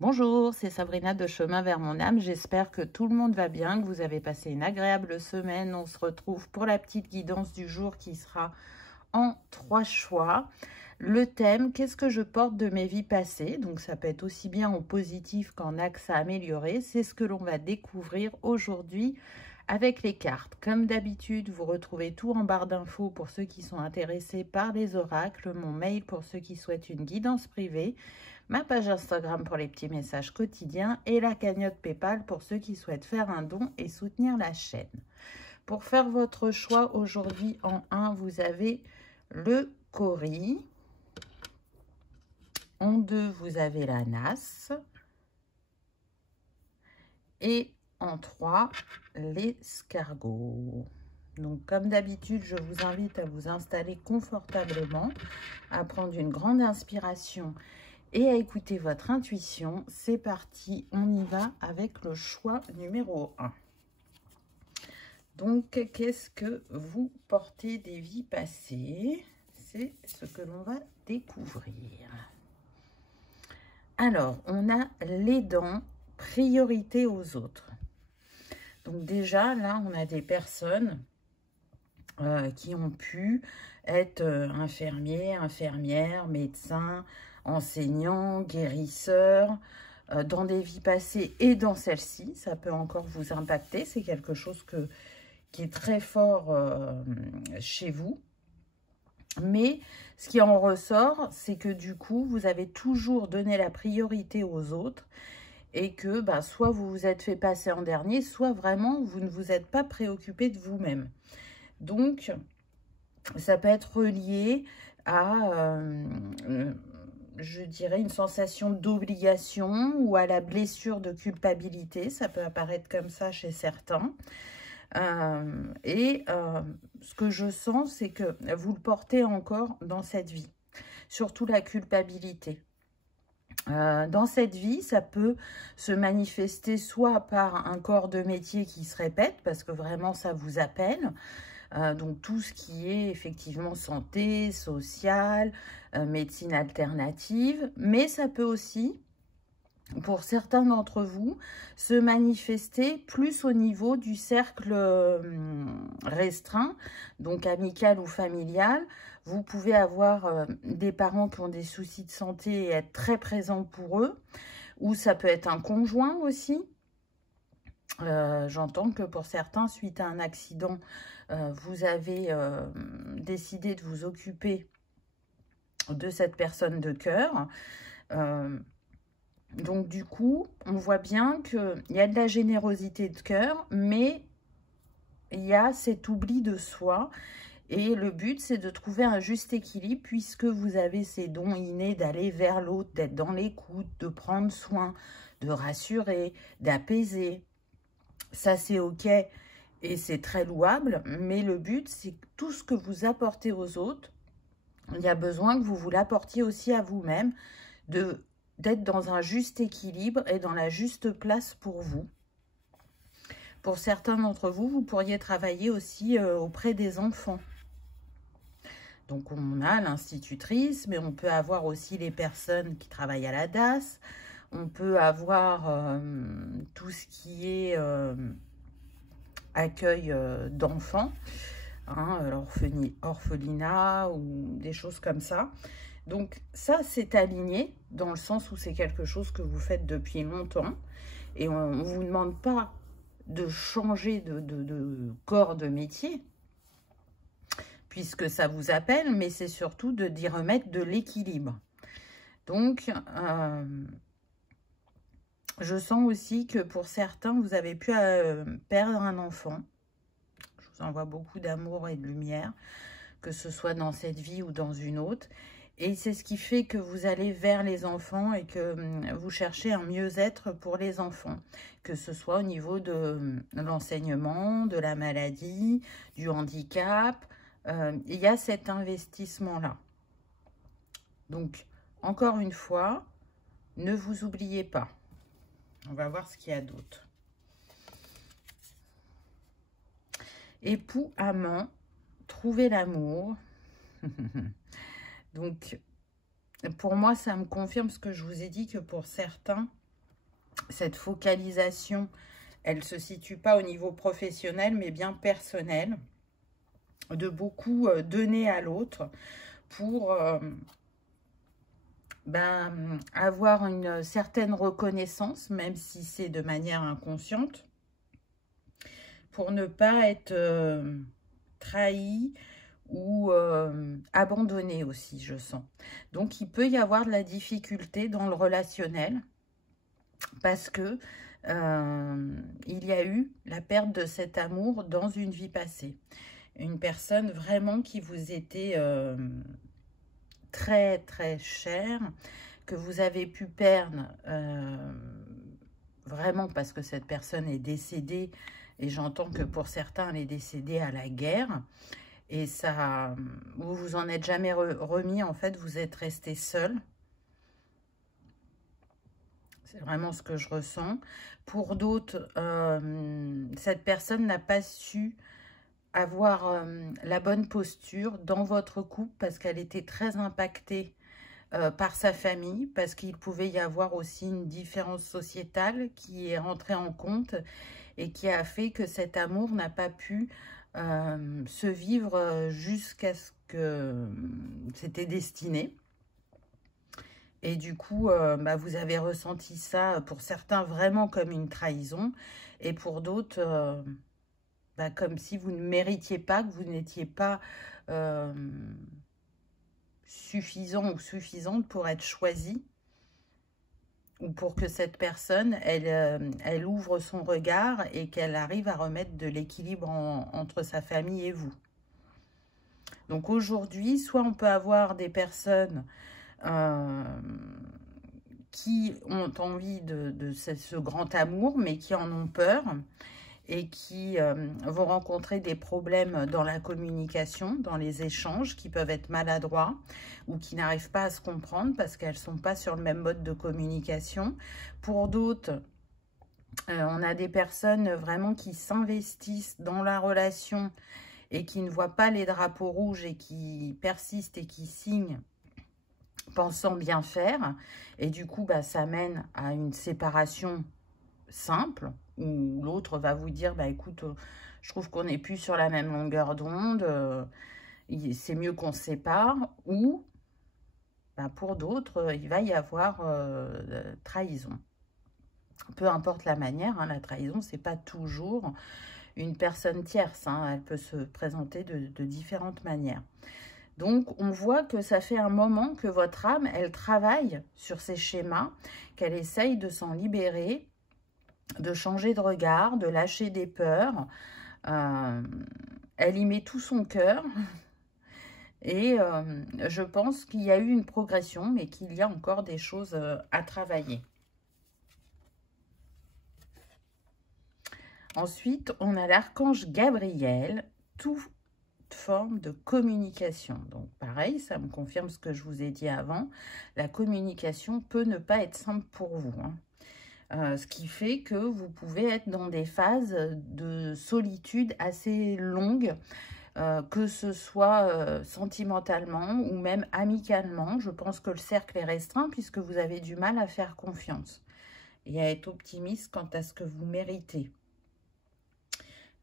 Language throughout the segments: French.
Bonjour, c'est Sabrina de Chemin vers mon âme. J'espère que tout le monde va bien, que vous avez passé une agréable semaine. On se retrouve pour la petite guidance du jour qui sera en 3 choix. Le thème, qu'est-ce que je porte de mes vies passées? Donc ça peut être aussi bien en positif qu'en axe à améliorer. C'est ce que l'on va découvrir aujourd'hui avec les cartes. Comme d'habitude, vous retrouvez tout en barre d'infos pour ceux qui sont intéressés par les oracles, mon mail pour ceux qui souhaitent une guidance privée, ma page Instagram pour les petits messages quotidiens et la cagnotte PayPal pour ceux qui souhaitent faire un don et soutenir la chaîne. Pour faire votre choix aujourd'hui en 1, vous avez le Cori. En 2, vous avez la Nasse. Et en 3, l'escargot. Donc, comme d'habitude, je vous invite à vous installer confortablement, à prendre une grande inspiration et à écouter votre intuition. C'est parti, on y va avec le choix numéro 1. Donc, qu'est-ce que vous portez des vies passées? C'est ce que l'on va découvrir. Alors, on a les dents, priorité aux autres. Donc déjà, là, on a des personnes qui ont pu être infirmiers, infirmières, médecins, enseignants, guérisseurs, dans des vies passées et dans celle-ci. Ça peut encore vous impacter. C'est quelque chose qui est très fort chez vous. Mais ce qui en ressort, c'est que du coup, vous avez toujours donné la priorité aux autres et que soit vous vous êtes fait passer en dernier, soit vraiment vous ne vous êtes pas préoccupé de vous-même. Donc, ça peut être relié à, je dirais, une sensation d'obligation ou à la blessure de culpabilité. Ça peut apparaître comme ça chez certains. Ce que je sens, c'est que vous le portez encore dans cette vie, surtout la culpabilité. Dans cette vie, ça peut se manifester soit par un corps de métier qui se répète, parce que vraiment ça vous appelle, donc tout ce qui est effectivement santé, social, médecine alternative, mais ça peut aussi, pour certains d'entre vous, se manifester plus au niveau du cercle restreint, donc amical ou familial. Vous pouvez avoir des parents qui ont des soucis de santé et être très présents pour eux, ou ça peut être un conjoint aussi. J'entends que pour certains, suite à un accident, vous avez décidé de vous occuper de cette personne de cœur. Donc, du coup, on voit bien qu'il y a de la générosité de cœur, mais il y a cet oubli de soi. Et le but, c'est de trouver un juste équilibre puisque vous avez ces dons innés d'aller vers l'autre, d'être dans l'écoute, de prendre soin, de rassurer, d'apaiser. Ça, c'est OK et c'est très louable, mais le but, c'est que tout ce que vous apportez aux autres, il y a besoin que vous vous l'apportiez aussi à vous-même, d'être dans un juste équilibre et dans la juste place pour vous. Pour certains d'entre vous, vous pourriez travailler aussi auprès des enfants. Donc, on a l'institutrice, mais on peut avoir aussi les personnes qui travaillent à la DAS. On peut avoir tout ce qui est accueil d'enfants, orphelinat ou des choses comme ça. Donc ça, c'est aligné dans le sens où c'est quelque chose que vous faites depuis longtemps et on ne vous demande pas de changer de corps de métier puisque ça vous appelle, mais c'est surtout d'y remettre de l'équilibre. Donc, je sens aussi que pour certains, vous avez pu perdre un enfant. Je vous envoie beaucoup d'amour et de lumière, que ce soit dans cette vie ou dans une autre. Et c'est ce qui fait que vous allez vers les enfants et que vous cherchez un mieux-être pour les enfants. Que ce soit au niveau de l'enseignement, de la maladie, du handicap. Il y a cet investissement-là. Donc, encore une fois, ne vous oubliez pas. On va voir ce qu'il y a d'autre. Époux, amant, trouver l'amour. Donc, pour moi, ça me confirme ce que je vous ai dit, que pour certains, cette focalisation, elle ne se situe pas au niveau professionnel, mais bien personnel, de beaucoup donner à l'autre pour avoir une certaine reconnaissance, même si c'est de manière inconsciente, pour ne pas être trahi ou abandonné aussi, je sens. Donc, il peut y avoir de la difficulté dans le relationnel parce que il y a eu la perte de cet amour dans une vie passée. Une personne vraiment qui vous était très, très chère, que vous avez pu perdre vraiment parce que cette personne est décédée, et j'entends que pour certains, elle est décédée à la guerre. Et ça, vous vous en êtes jamais remis, en fait, vous êtes resté seul. C'est vraiment ce que je ressens. Pour d'autres, cette personne n'a pas su avoir la bonne posture dans votre couple parce qu'elle était très impactée par sa famille, parce qu'il pouvait y avoir aussi une différence sociétale qui est rentrée en compte et qui a fait que cet amour n'a pas pu se vivre jusqu'à ce que c'était destiné. Et du coup, vous avez ressenti ça pour certains vraiment comme une trahison et pour d'autres comme si vous ne méritiez pas, que vous n'étiez pas suffisant ou suffisante pour être choisi ou pour que cette personne, elle ouvre son regard et qu'elle arrive à remettre de l'équilibre entre sa famille et vous. Donc aujourd'hui, soit on peut avoir des personnes qui ont envie de ce grand amour, mais qui en ont peur et qui vont rencontrer des problèmes dans la communication, dans les échanges, qui peuvent être maladroits ou qui n'arrivent pas à se comprendre parce qu'elles ne sont pas sur le même mode de communication. Pour d'autres, on a des personnes vraiment qui s'investissent dans la relation et qui ne voient pas les drapeaux rouges et qui persistent et qui signent pensant bien faire. Et du coup, ça mène à une séparation simple, où l'autre va vous dire, écoute, je trouve qu'on n'est plus sur la même longueur d'onde, c'est mieux qu'on se sépare, ou pour d'autres, il va y avoir trahison. Peu importe la manière, la trahison, c'est pas toujours une personne tierce, elle peut se présenter de différentes manières. Donc, on voit que ça fait un moment que votre âme, elle travaille sur ces schémas, qu'elle essaye de s'en libérer, de changer de regard, de lâcher des peurs. Elle y met tout son cœur. Et je pense qu'il y a eu une progression, mais qu'il y a encore des choses à travailler. Ensuite, on a l'archange Gabriel, toute forme de communication. Donc pareil, ça me confirme ce que je vous ai dit avant. La communication peut ne pas être simple pour vous. Ce qui fait que vous pouvez être dans des phases de solitude assez longues, que ce soit sentimentalement ou même amicalement. Je pense que le cercle est restreint puisque vous avez du mal à faire confiance et à être optimiste quant à ce que vous méritez.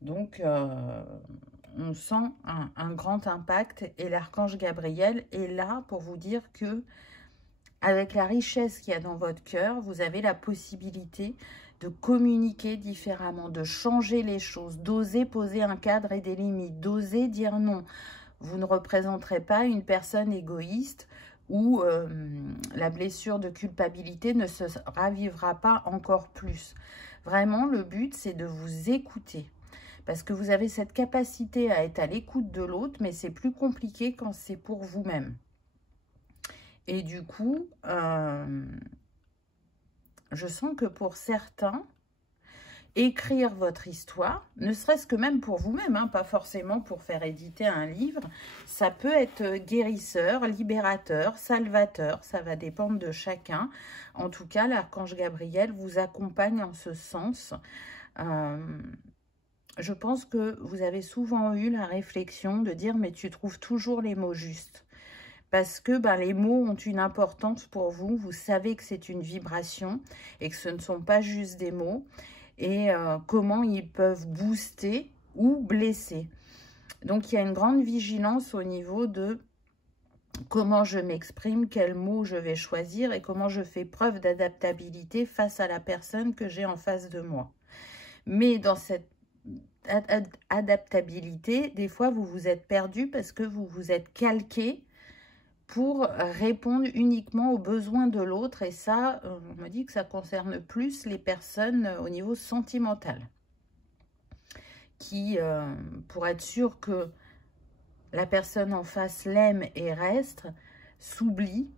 Donc, on sent un grand impact et l'archange Gabriel est là pour vous dire que avec la richesse qu'il y a dans votre cœur, vous avez la possibilité de communiquer différemment, de changer les choses, d'oser poser un cadre et des limites, d'oser dire non. Vous ne représenterez pas une personne égoïste où la blessure de culpabilité ne se ravivera pas encore plus. Vraiment, le but, c'est de vous écouter. Parce que vous avez cette capacité à être à l'écoute de l'autre, mais c'est plus compliqué quand c'est pour vous-même. Et du coup, je sens que pour certains, écrire votre histoire, ne serait-ce que même pour vous-même, pas forcément pour faire éditer un livre, ça peut être guérisseur, libérateur, salvateur, ça va dépendre de chacun. En tout cas, l'archange Gabriel vous accompagne en ce sens. Je pense que vous avez souvent eu la réflexion de dire « mais tu trouves toujours les mots justes ». parce que les mots ont une importance pour vous. Vous savez que c'est une vibration et que ce ne sont pas juste des mots. Et comment ils peuvent booster ou blesser. Donc, il y a une grande vigilance au niveau de comment je m'exprime, quels mots je vais choisir et comment je fais preuve d'adaptabilité face à la personne que j'ai en face de moi. Mais dans cette adaptabilité, des fois, vous vous êtes perdu parce que vous vous êtes calqué pour répondre uniquement aux besoins de l'autre. Et ça, on me dit que ça concerne plus les personnes au niveau sentimental. Qui, pour être sûr que la personne en face l'aime et reste, s'oublie,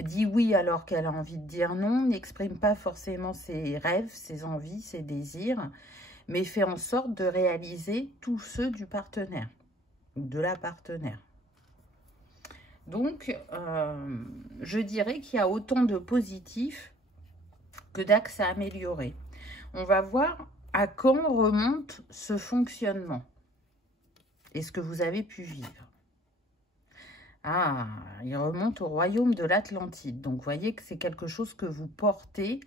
dit oui alors qu'elle a envie de dire non, n'exprime pas forcément ses rêves, ses envies, ses désirs, mais fait en sorte de réaliser tous ceux du partenaire ou de la partenaire. Donc, je dirais qu'il y a autant de positifs que d'axes à améliorer. On va voir à quand remonte ce fonctionnement et ce que vous avez pu vivre. Ah, il remonte au royaume de l'Atlantide. Donc, vous voyez que c'est quelque chose que vous portez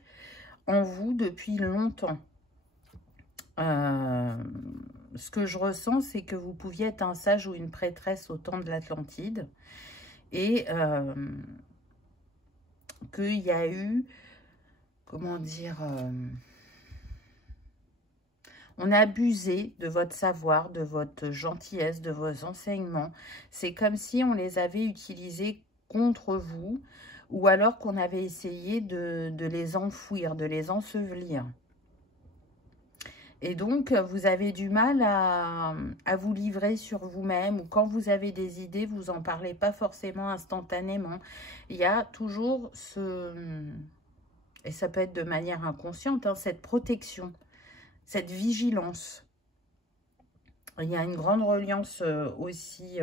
en vous depuis longtemps. Ce que je ressens, c'est que vous pouviez être un sage ou une prêtresse au temps de l'Atlantide. Et qu'il y a eu, comment dire, on a abusé de votre savoir, de votre gentillesse, de vos enseignements. C'est comme si on les avait utilisés contre vous ou alors qu'on avait essayé de les enfouir, de les ensevelir. Et donc, vous avez du mal à vous livrer sur vous-même, ou quand vous avez des idées, vous n'en parlez pas forcément instantanément. Il y a toujours et ça peut être de manière inconsciente, hein, cette protection, cette vigilance. Il y a une grande reliance aussi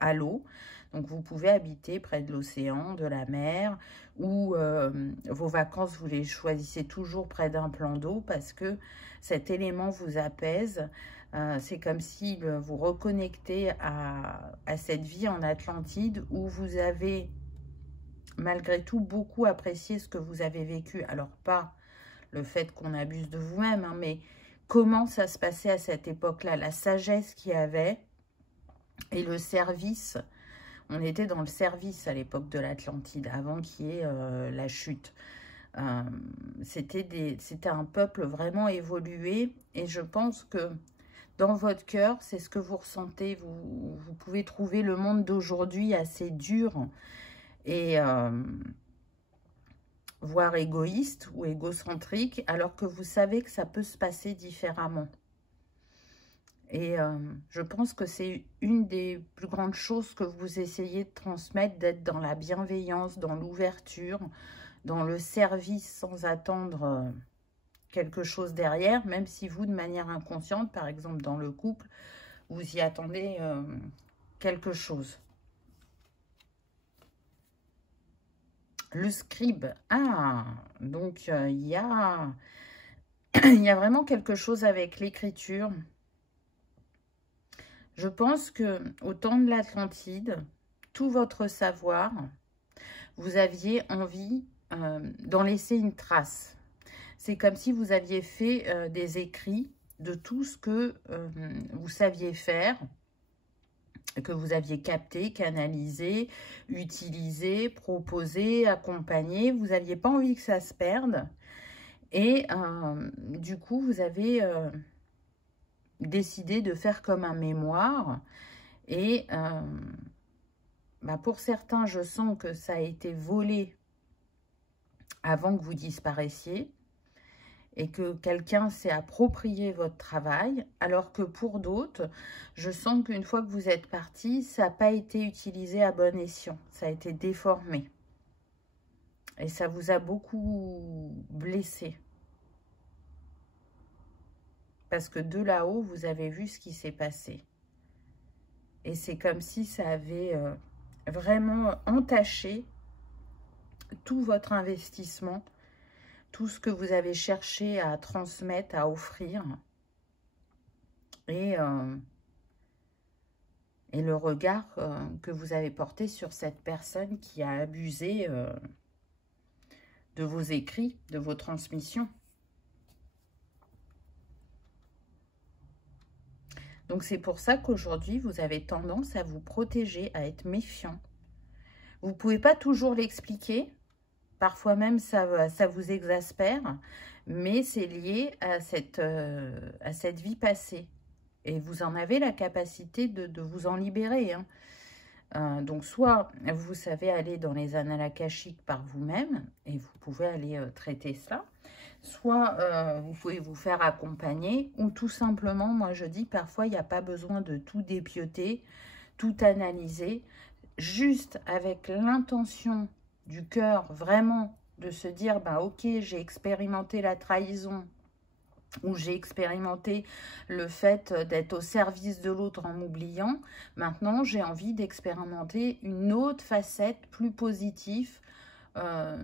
à l'eau. Donc, vous pouvez habiter près de l'océan, de la mer, ou vos vacances, vous les choisissez toujours près d'un plan d'eau parce que cet élément vous apaise. C'est comme si vous reconnectez à cette vie en Atlantide où vous avez, malgré tout, beaucoup apprécié ce que vous avez vécu. Alors, pas le fait qu'on abuse de vous-même, hein, mais comment ça se passait à cette époque-là, la sagesse qu'il y avait et le service. On était dans le service à l'époque de l'Atlantide, avant qu'il y ait la chute. C'était un peuple vraiment évolué et je pense que dans votre cœur, c'est ce que vous ressentez. Vous pouvez trouver le monde d'aujourd'hui assez dur et voire égoïste ou égocentrique, alors que vous savez que ça peut se passer différemment. Et je pense que c'est une des plus grandes choses que vous essayez de transmettre, d'être dans la bienveillance, dans l'ouverture, dans le service sans attendre quelque chose derrière, même si vous, de manière inconsciente, par exemple dans le couple, vous y attendez quelque chose. Le scribe, ah, donc il y a vraiment quelque chose avec l'écriture. Je pense que au temps de l'Atlantide, tout votre savoir, vous aviez envie d'en laisser une trace. C'est comme si vous aviez fait des écrits de tout ce que vous saviez faire, que vous aviez capté, canalisé, utilisé, proposé, accompagné. Vous n'aviez pas envie que ça se perde. Et du coup, vous avez décidé de faire comme un mémoire. Et pour certains, je sens que ça a été volé avant que vous disparaissiez et que quelqu'un s'est approprié votre travail, alors que pour d'autres, je sens qu'une fois que vous êtes parti, ça n'a pas été utilisé à bon escient, ça a été déformé. Et ça vous a beaucoup blessé. Parce que de là-haut, vous avez vu ce qui s'est passé. Et c'est comme si ça avait vraiment entaché tout votre investissement, tout ce que vous avez cherché à transmettre, à offrir. Et et le regard que vous avez porté sur cette personne qui a abusé de vos écrits, de vos transmissions. Donc c'est pour ça qu'aujourd'hui, vous avez tendance à vous protéger, à être méfiant. Vous ne pouvez pas toujours l'expliquer. Parfois même, ça vous exaspère. Mais c'est lié à cette vie passée. Et vous en avez la capacité de vous en libérer. Hein. Donc, soit vous savez aller dans les annales akashiques par vous-même. Et vous pouvez aller traiter cela. Soit vous pouvez vous faire accompagner, ou tout simplement, moi je dis, parfois il n'y a pas besoin de tout dépioter, tout analyser, juste avec l'intention du cœur, vraiment, de se dire, bah ok, j'ai expérimenté la trahison, ou j'ai expérimenté le fait d'être au service de l'autre en m'oubliant, maintenant j'ai envie d'expérimenter une autre facette plus positive,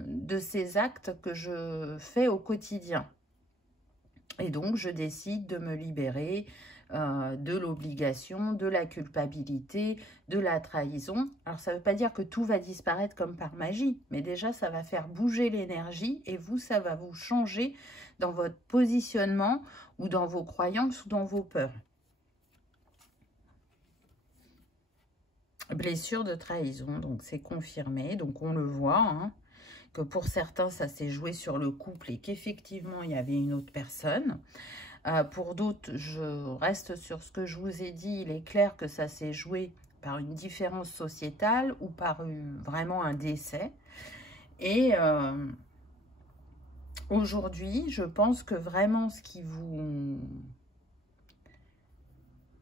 de ces actes que je fais au quotidien. Et donc, je décide de me libérer de l'obligation, de la culpabilité, de la trahison. Alors, ça ne veut pas dire que tout va disparaître comme par magie, mais déjà, ça va faire bouger l'énergie et vous, ça va vous changer dans votre positionnement ou dans vos croyances ou dans vos peurs. Blessure de trahison, donc c'est confirmé, donc on le voit, hein, que pour certains, ça s'est joué sur le couple et qu'effectivement, il y avait une autre personne. Pour d'autres, je reste sur ce que je vous ai dit. Il est clair que ça s'est joué par une différence sociétale ou par vraiment un décès. Et aujourd'hui, je pense que vraiment ce qui vous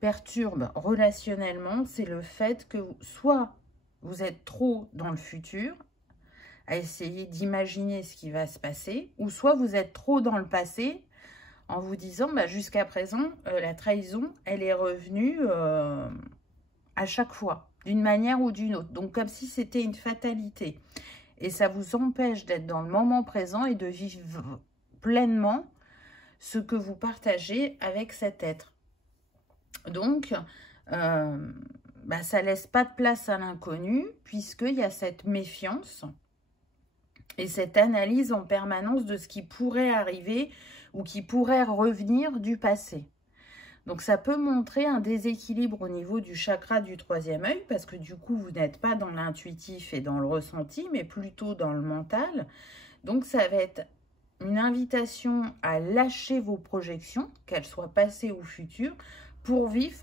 perturbe relationnellement, c'est le fait que soit vous êtes trop dans le futur, à essayer d'imaginer ce qui va se passer, ou soit vous êtes trop dans le passé en vous disant, bah, jusqu'à présent, la trahison, elle est revenue à chaque fois, d'une manière ou d'une autre. Donc, comme si c'était une fatalité. Et ça vous empêche d'être dans le moment présent et de vivre pleinement ce que vous partagez avec cet être. Donc, bah, ça ne laisse pas de place à l'inconnu, puisqu'il y a cette méfiance et cette analyse en permanence de ce qui pourrait arriver ou qui pourrait revenir du passé. Donc, ça peut montrer un déséquilibre au niveau du chakra du troisième œil, parce que du coup, vous n'êtes pas dans l'intuitif et dans le ressenti, mais plutôt dans le mental. Donc, ça va être une invitation à lâcher vos projections, qu'elles soient passées ou futures, pour vivre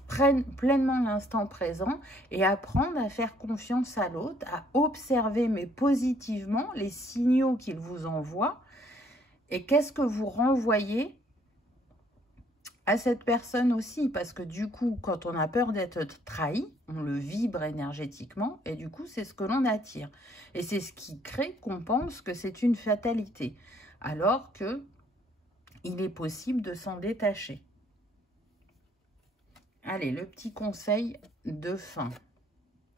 pleinement l'instant présent et apprendre à faire confiance à l'autre, à observer, mais positivement, les signaux qu'il vous envoie et qu'est-ce que vous renvoyez à cette personne aussi. Parce que du coup, quand on a peur d'être trahi, on le vibre énergétiquement et du coup, c'est ce que l'on attire. Et c'est ce qui crée qu'on pense que c'est une fatalité, alors que il est possible de s'en détacher. Allez, le petit conseil de fin.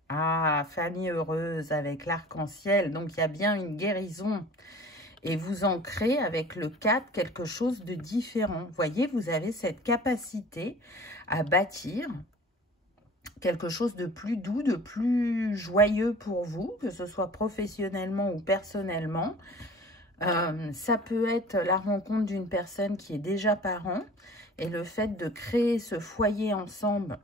Ah, famille heureuse avec l'arc-en-ciel. Donc, il y a bien une guérison. Et vous ancrez avec le 4 quelque chose de différent. Vous voyez, vous avez cette capacité à bâtir quelque chose de plus doux, de plus joyeux pour vous, que ce soit professionnellement ou personnellement. Ça peut être la rencontre d'une personne qui est déjà parent. Et le fait de créer ce foyer ensemble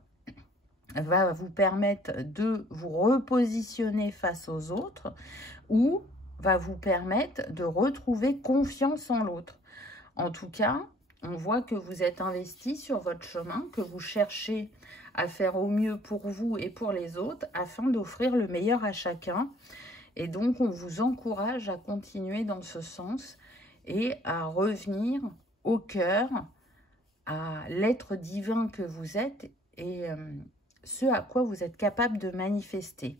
va vous permettre de vous repositionner face aux autres ou va vous permettre de retrouver confiance en l'autre. En tout cas, on voit que vous êtes investi sur votre chemin, que vous cherchez à faire au mieux pour vous et pour les autres afin d'offrir le meilleur à chacun. Et donc, on vous encourage à continuer dans ce sens et à revenir au cœur, à l'être divin que vous êtes et ce à quoi vous êtes capable de manifester.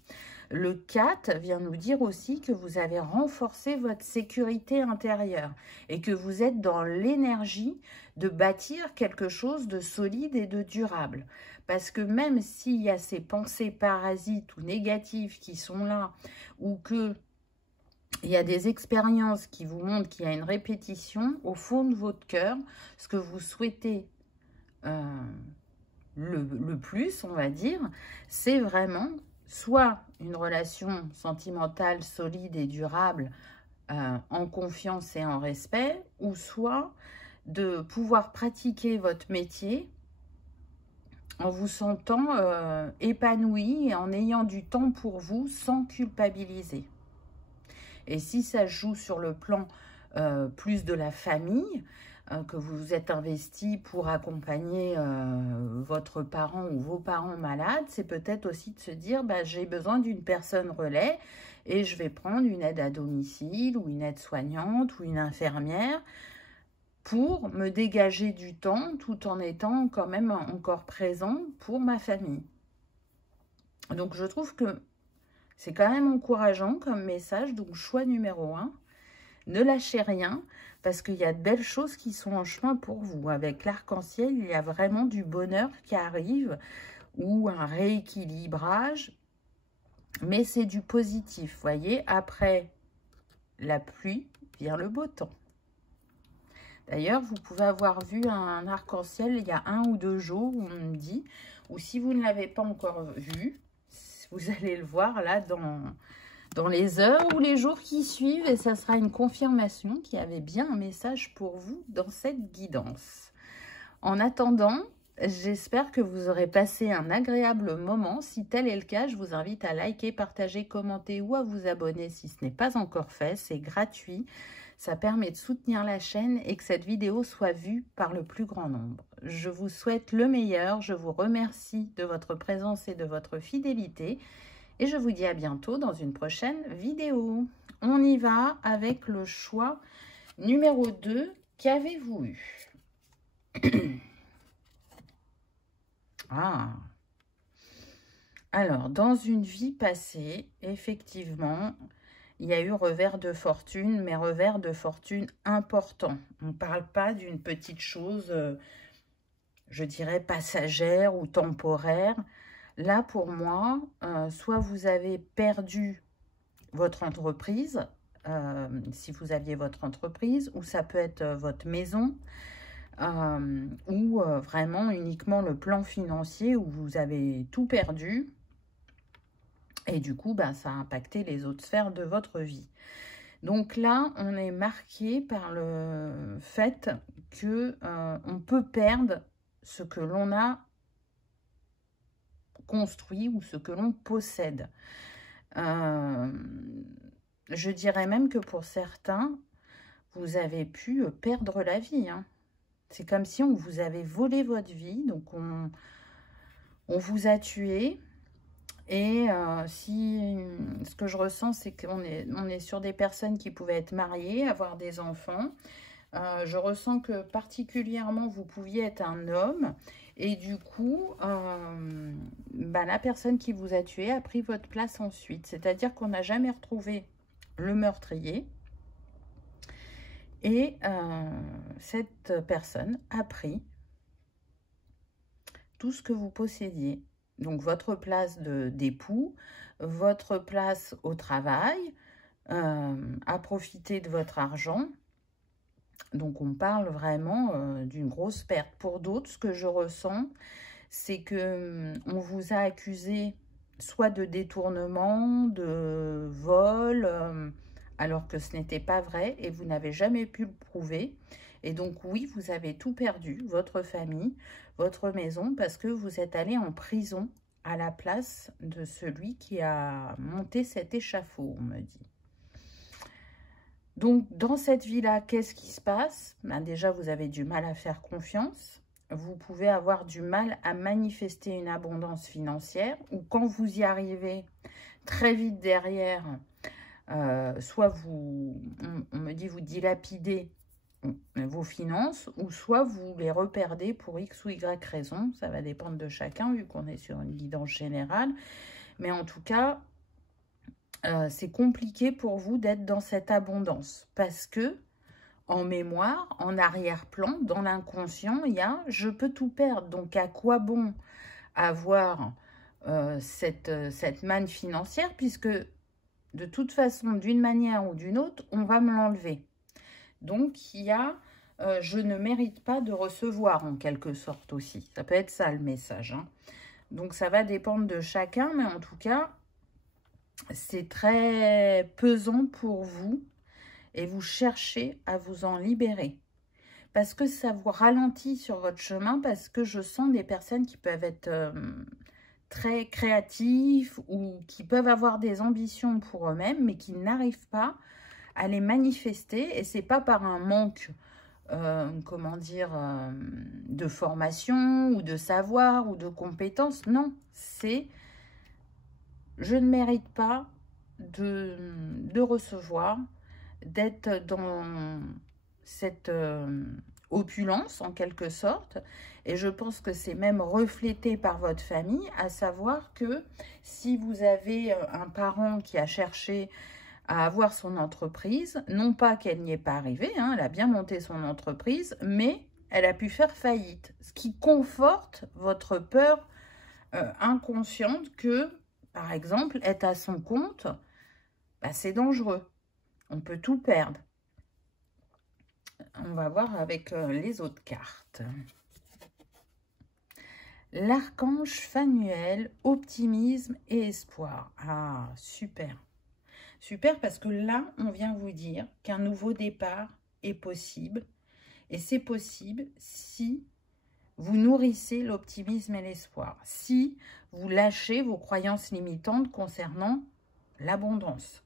Le 4 vient nous dire aussi que vous avez renforcé votre sécurité intérieure et que vous êtes dans l'énergie de bâtir quelque chose de solide et de durable. Parce que même s'il y a ces pensées parasites ou négatives qui sont là, ou que il y a des expériences qui vous montrent qu'il y a une répétition, au fond de votre cœur, ce que vous souhaitez le plus, on va dire, c'est vraiment soit une relation sentimentale solide et durable en confiance et en respect, ou soit de pouvoir pratiquer votre métier en vous sentant épanoui et en ayant du temps pour vous sans culpabiliser. Et si ça joue sur le plan plus de la famille, que vous vous êtes investi pour accompagner votre parent ou vos parents malades, c'est peut-être aussi de se dire bah, j'ai besoin d'une personne relais et je vais prendre une aide à domicile ou une aide-soignante ou une infirmière pour me dégager du temps tout en étant quand même encore présent pour ma famille. Donc je trouve que c'est quand même encourageant comme message. Donc choix numéro 1, ne lâchez rien parce qu'il y a de belles choses qui sont en chemin pour vous. Avec l'arc-en-ciel, il y a vraiment du bonheur qui arrive ou un rééquilibrage. Mais c'est du positif, vous voyez. Après la pluie vient le beau temps. D'ailleurs, vous pouvez avoir vu un arc-en-ciel il y a 1 ou 2 jours, on me dit, ou si vous ne l'avez pas encore vu, vous allez le voir là dans les heures ou les jours qui suivent, et ça sera une confirmation qu'il y avait bien un message pour vous dans cette guidance. En attendant, j'espère que vous aurez passé un agréable moment. Si tel est le cas, je vous invite à liker, partager, commenter ou à vous abonner si ce n'est pas encore fait. C'est gratuit. Ça permet de soutenir la chaîne et que cette vidéo soit vue par le plus grand nombre. Je vous souhaite le meilleur. Je vous remercie de votre présence et de votre fidélité. Et je vous dis à bientôt dans une prochaine vidéo. On y va avec le choix numéro 2. Qu'avez-vous eu? Ah. Alors, dans une vie passée, effectivement, il y a eu revers de fortune, mais revers de fortune important. On ne parle pas d'une petite chose, je dirais, passagère ou temporaire. Là, pour moi, soit vous avez perdu votre entreprise, si vous aviez votre entreprise, ou ça peut être votre maison, ou vraiment uniquement le plan financier où vous avez tout perdu. Et du coup, bah, ça a impacté les autres sphères de votre vie. Donc là, on est marqué par le fait que on peut perdre ce que l'on a construit ou ce que l'on possède. Je dirais même que pour certains, vous avez pu perdre la vie. Hein. C'est comme si on vous avait volé votre vie. Donc, on vous a tué. Et ce que je ressens, c'est qu'on est sur des personnes qui pouvaient être mariées, avoir des enfants. Je ressens que particulièrement, vous pouviez être un homme. Et du coup, la personne qui vous a tué a pris votre place ensuite. C'est-à-dire qu'on n'a jamais retrouvé le meurtrier. Et cette personne a pris tout ce que vous possédiez. Donc, votre place d'époux, votre place au travail, à profiter de votre argent. Donc, on parle vraiment d'une grosse perte. Pour d'autres, ce que je ressens, c'est que on vous a accusé soit de détournement, de vol, alors que ce n'était pas vrai et vous n'avez jamais pu le prouver. Et donc, oui, vous avez tout perdu, votre famille, votre maison, parce que vous êtes allé en prison à la place de celui qui a monté cet échafaud, on me dit. Donc, dans cette vie-là, qu'est-ce qui se passe? Déjà, vous avez du mal à faire confiance. Vous pouvez avoir du mal à manifester une abondance financière. Ou quand vous y arrivez, très vite derrière, soit on me dit, vous dilapidez vos finances, ou soit vous les reperdez pour X ou Y raison. Ça va dépendre de chacun, vu qu'on est sur une guidance générale. Mais en tout cas, c'est compliqué pour vous d'être dans cette abondance. Parce que, en mémoire, en arrière-plan, dans l'inconscient, il y a « je peux tout perdre ». Donc, à quoi bon avoir cette manne financière, puisque de toute façon, d'une manière ou d'une autre, on va me l'enlever. Donc, il y a je ne mérite pas de recevoir en quelque sorte aussi. Ça peut être ça le message, hein. Donc ça va dépendre de chacun, mais en tout cas, c'est très pesant pour vous et vous cherchez à vous en libérer. Parce que ça vous ralentit sur votre chemin, parce que je sens des personnes qui peuvent être très créatifs ou qui peuvent avoir des ambitions pour eux-mêmes, mais qui n'arrivent pas à les manifester. Et c'est pas par un manque, comment dire, de formation ou de savoir ou de compétences. Non, c'est je ne mérite pas de recevoir, d'être dans cette opulence en quelque sorte. Et je pense que c'est même reflété par votre famille, à savoir que si vous avez un parent qui a cherché à avoir son entreprise, non pas qu'elle n'y est pas arrivée, hein, elle a bien monté son entreprise, mais elle a pu faire faillite. Ce qui conforte votre peur inconsciente que, par exemple, être à son compte, bah, c'est dangereux. On peut tout perdre. On va voir avec les autres cartes. L'archange Phanuel, optimisme et espoir. Ah, super. Super parce que là, on vient vous dire qu'un nouveau départ est possible. Et c'est possible si vous nourrissez l'optimisme et l'espoir. Si vous lâchez vos croyances limitantes concernant l'abondance.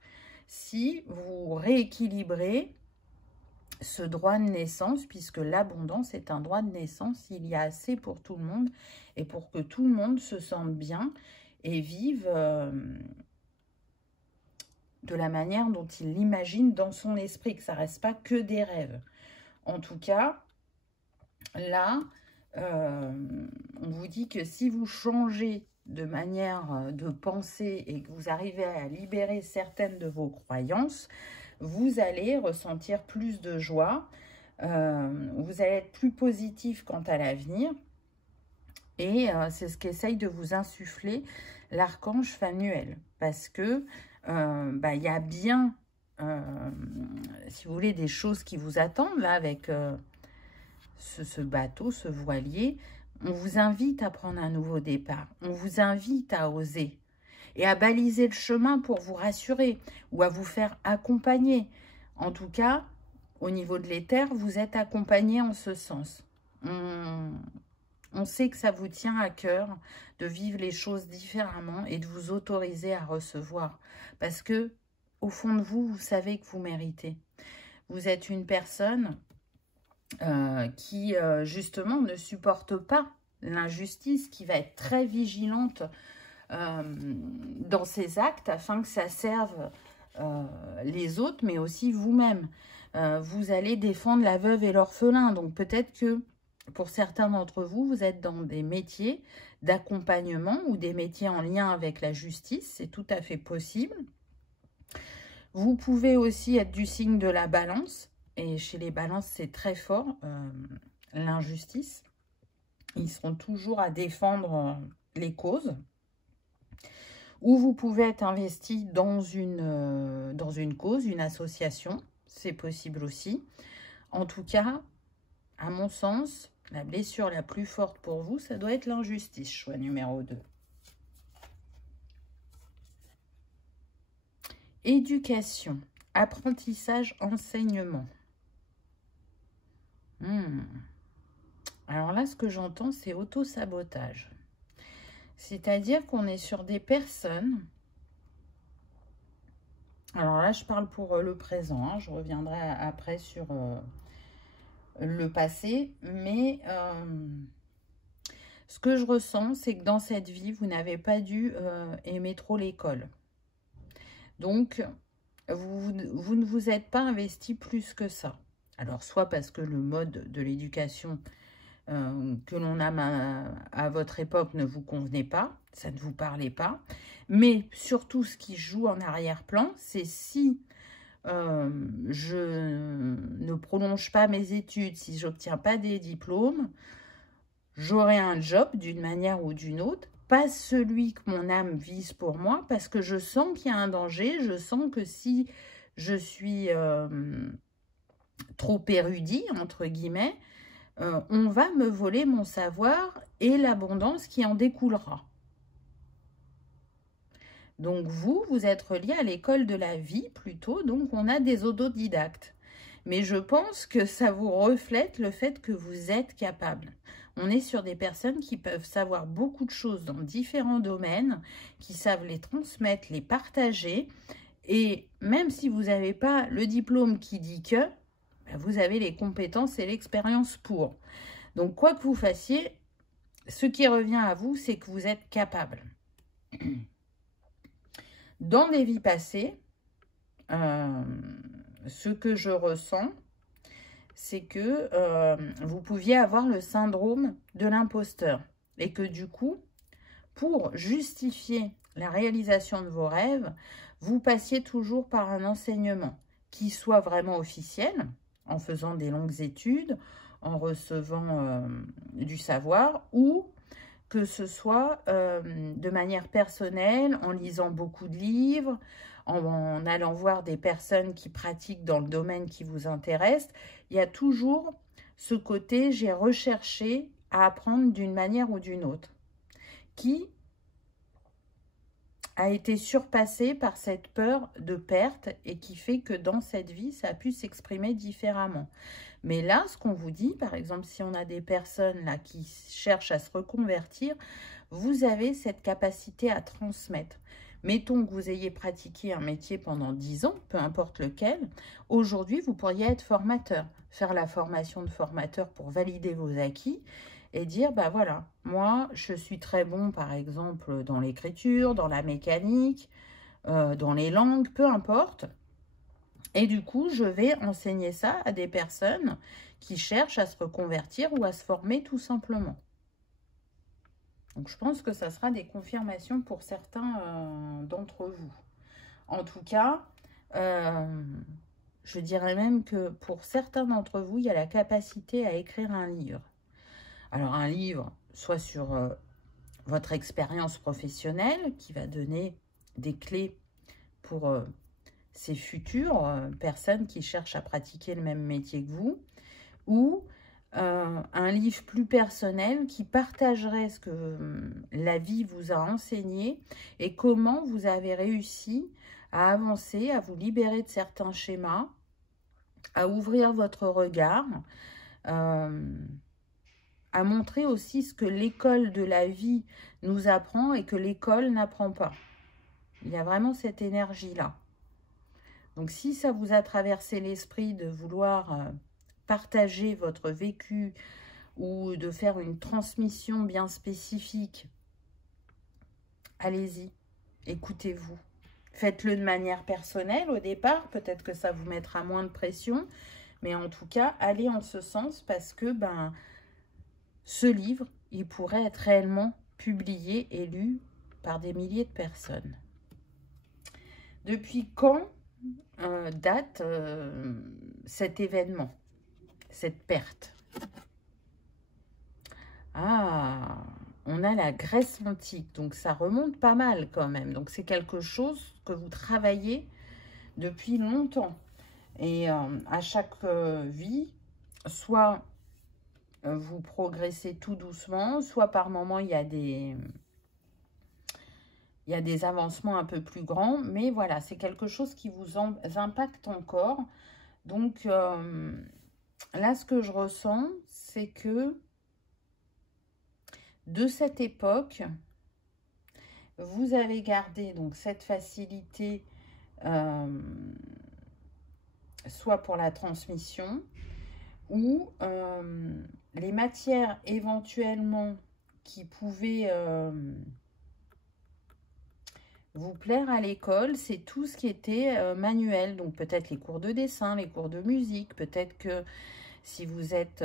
Si vous rééquilibrez ce droit de naissance, puisque l'abondance est un droit de naissance, il y a assez pour tout le monde, et pour que tout le monde se sente bien et vive de la manière dont il l'imagine dans son esprit, que ça ne reste pas que des rêves. En tout cas, là, on vous dit que si vous changez de manière de penser et que vous arrivez à libérer certaines de vos croyances, vous allez ressentir plus de joie, vous allez être plus positif quant à l'avenir, et c'est ce qu'essaye de vous insuffler l'archange Phanuel, parce que y a bien, si vous voulez, des choses qui vous attendent là avec ce bateau, ce voilier. On vous invite à prendre un nouveau départ, on vous invite à oser et à baliser le chemin pour vous rassurer ou à vous faire accompagner. En tout cas, au niveau de l'éther, vous êtes accompagné en ce sens. On sait que ça vous tient à cœur de vivre les choses différemment et de vous autoriser à recevoir. Parce que, au fond de vous, vous savez que vous méritez. Vous êtes une personne qui, justement, ne supporte pas l'injustice, qui va être très vigilante dans ses actes afin que ça serve les autres, mais aussi vous-même. Vous allez défendre la veuve et l'orphelin. Donc, peut-être que pour certains d'entre vous, vous êtes dans des métiers d'accompagnement ou des métiers en lien avec la justice. C'est tout à fait possible. Vous pouvez aussi être du signe de la balance. Et chez les balances, c'est très fort, l'injustice. Ils seront toujours à défendre les causes. Ou vous pouvez être investi dans une cause, une association. C'est possible aussi. En tout cas, à mon sens, la blessure la plus forte pour vous, ça doit être l'injustice, choix numéro 2. Éducation, apprentissage, enseignement. Alors là, ce que j'entends, c'est auto-sabotage. C'est-à-dire qu'on est sur des personnes... Alors là, je parle pour le présent. Hein, je reviendrai après sur le passé. Mais ce que je ressens, c'est que dans cette vie, vous n'avez pas dû aimer trop l'école. Donc, vous ne vous êtes pas investi plus que ça. Alors, soit parce que le mode de l'éducation que l'on a à votre époque ne vous convenait pas, ça ne vous parlait pas. Mais surtout, ce qui joue en arrière-plan, c'est si je ne prolonge pas mes études, si je n'obtiens pas des diplômes, j'aurai un job d'une manière ou d'une autre, pas celui que mon âme vise pour moi, parce que je sens qu'il y a un danger, je sens que si je suis trop érudit, entre guillemets, on va me voler mon savoir et l'abondance qui en découlera. Donc vous êtes relié à l'école de la vie plutôt, donc on a des autodidactes. Mais je pense que ça vous reflète le fait que vous êtes capable. On est sur des personnes qui peuvent savoir beaucoup de choses dans différents domaines, qui savent les transmettre, les partager. Et même si vous n'avez pas le diplôme qui dit que, vous avez les compétences et l'expérience pour. Donc quoi que vous fassiez, ce qui revient à vous, c'est que vous êtes capable. Dans des vies passées, ce que je ressens, c'est que vous pouviez avoir le syndrome de l'imposteur. Et que du coup, pour justifier la réalisation de vos rêves, vous passiez toujours par un enseignement qui soit vraiment officiel, en faisant des longues études, en recevant du savoir, ou que ce soit de manière personnelle, en lisant beaucoup de livres, en allant voir des personnes qui pratiquent dans le domaine qui vous intéresse. Il y a toujours ce côté, j'ai recherché à apprendre d'une manière ou d'une autre, qui a été surpassé par cette peur de perte et qui fait que dans cette vie, ça a pu s'exprimer différemment. Mais là, ce qu'on vous dit, par exemple, si on a des personnes là qui cherchent à se reconvertir, vous avez cette capacité à transmettre. Mettons que vous ayez pratiqué un métier pendant 10 ans, peu importe lequel, aujourd'hui, vous pourriez être formateur, faire la formation de formateur pour valider vos acquis et dire, bah voilà, moi, je suis très bon, par exemple, dans l'écriture, dans la mécanique, dans les langues, peu importe. Et du coup, je vais enseigner ça à des personnes qui cherchent à se reconvertir ou à se former tout simplement. Donc, je pense que ça sera des confirmations pour certains d'entre vous. En tout cas, je dirais même que pour certains d'entre vous, il y a la capacité à écrire un livre. Alors, un livre, soit sur votre expérience professionnelle, qui va donner des clés pour ces futures personnes qui cherchent à pratiquer le même métier que vous, ou un livre plus personnel qui partagerait ce que la vie vous a enseigné et comment vous avez réussi à avancer, à vous libérer de certains schémas, à ouvrir votre regard, à montrer aussi ce que l'école de la vie nous apprend et que l'école n'apprend pas. Il y a vraiment cette énergie-là. Donc, si ça vous a traversé l'esprit de vouloir partager votre vécu ou de faire une transmission bien spécifique, allez-y, écoutez-vous. Faites-le de manière personnelle au départ, peut-être que ça vous mettra moins de pression, mais en tout cas, allez en ce sens parce que ce livre, il pourrait être réellement publié et lu par des milliers de personnes. Depuis quand date cet événement, cette perte? Ah, on a la Grèce antique, donc ça remonte pas mal quand même. Donc c'est quelque chose que vous travaillez depuis longtemps. Et à chaque vie, soit vous progressez tout doucement, soit par moments il y a des avancements un peu plus grands, mais voilà, c'est quelque chose qui vous impacte encore. Donc là, ce que je ressens, c'est que de cette époque, vous avez gardé donc cette facilité, soit pour la transmission, ou les matières éventuellement qui pouvaient vous plaire à l'école, c'est tout ce qui était manuel. Donc peut-être les cours de dessin, les cours de musique, peut-être que si vous êtes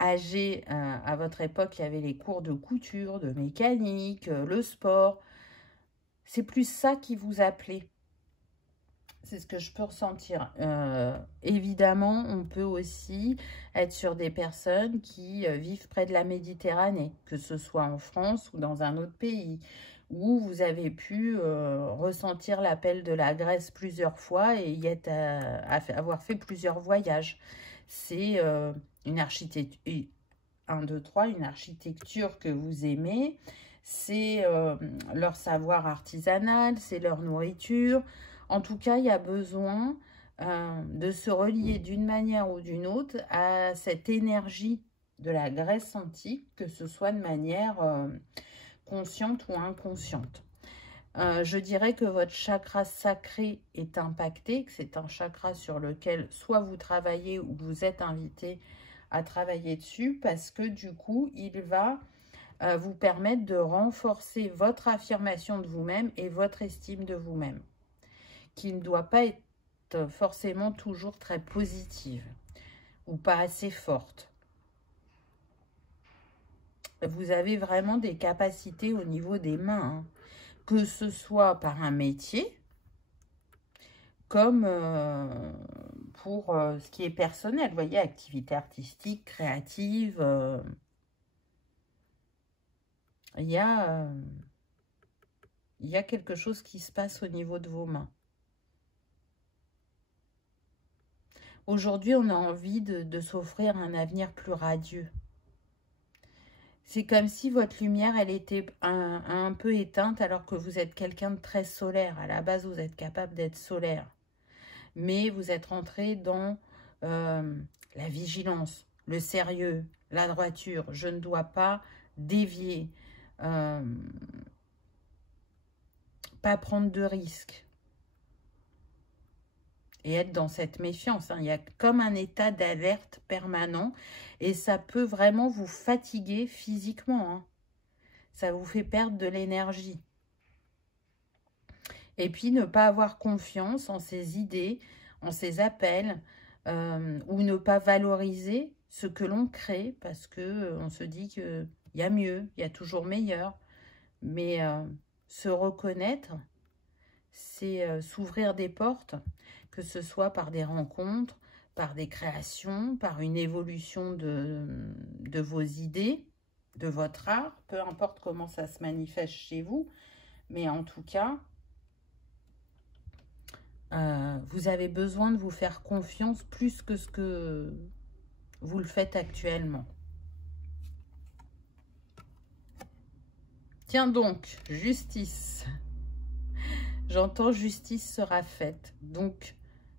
âgé à votre époque, il y avait les cours de couture, de mécanique, le sport. C'est plus ça qui vous appelait. C'est ce que je peux ressentir. Évidemment, on peut aussi être sur des personnes qui vivent près de la Méditerranée, que ce soit en France ou dans un autre pays, où vous avez pu ressentir l'appel de la Grèce plusieurs fois et y être avoir fait plusieurs voyages. C'est une architecture, 1, 2, 3, une architecture que vous aimez, c'est leur savoir artisanal, c'est leur nourriture. En tout cas, il y a besoin de se relier d'une manière ou d'une autre à cette énergie de la Grèce antique, que ce soit de manière consciente ou inconsciente. Je dirais que votre chakra sacré est impacté, que c'est un chakra sur lequel soit vous travaillez ou vous êtes invité à travailler dessus, parce que du coup, il va vous permettre de renforcer votre affirmation de vous-même et votre estime de vous-même, qui ne doit pas être forcément toujours très positive ou pas assez forte. Vous avez vraiment des capacités au niveau des mains, hein, que ce soit par un métier, comme pour ce qui est personnel, vous voyez, activité artistique, créative. Il y a quelque chose qui se passe au niveau de vos mains. Aujourd'hui, on a envie de s'offrir un avenir plus radieux. C'est comme si votre lumière, elle était un peu éteinte alors que vous êtes quelqu'un de très solaire. À la base, vous êtes capable d'être solaire. Mais vous êtes rentré dans la vigilance, le sérieux, la droiture. Je ne dois pas dévier, pas prendre de risques. Et être dans cette méfiance. Hein. Il y a comme un état d'alerte permanent et ça peut vraiment vous fatiguer physiquement. Hein. Ça vous fait perdre de l'énergie. Et puis, ne pas avoir confiance en ses idées, en ses appels, ou ne pas valoriser ce que l'on crée parce que on se dit qu'il y a mieux, il y a toujours meilleur. Mais se reconnaître, c'est s'ouvrir des portes, que ce soit par des rencontres, par des créations, par une évolution de vos idées, de votre art, peu importe comment ça se manifeste chez vous, mais en tout cas, vous avez besoin de vous faire confiance plus que ce que vous le faites actuellement. Tiens donc, justice. J'entends justice sera faite. Donc,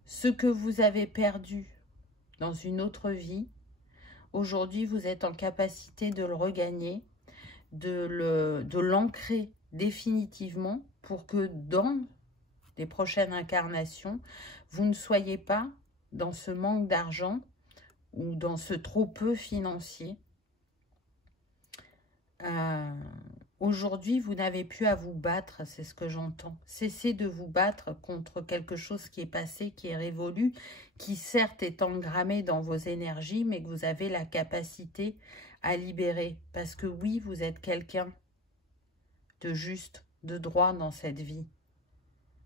ce que vous avez perdu dans une autre vie, aujourd'hui, vous êtes en capacité de le regagner, de l'ancrer définitivement pour que dans les prochaines incarnations, vous ne soyez pas dans ce manque d'argent ou dans ce trop peu financier. Aujourd'hui, vous n'avez plus à vous battre, c'est ce que j'entends. Cessez de vous battre contre quelque chose qui est passé, qui est révolu, qui certes est engrammé dans vos énergies, mais que vous avez la capacité à libérer. Parce que oui, vous êtes quelqu'un de juste, de droit dans cette vie.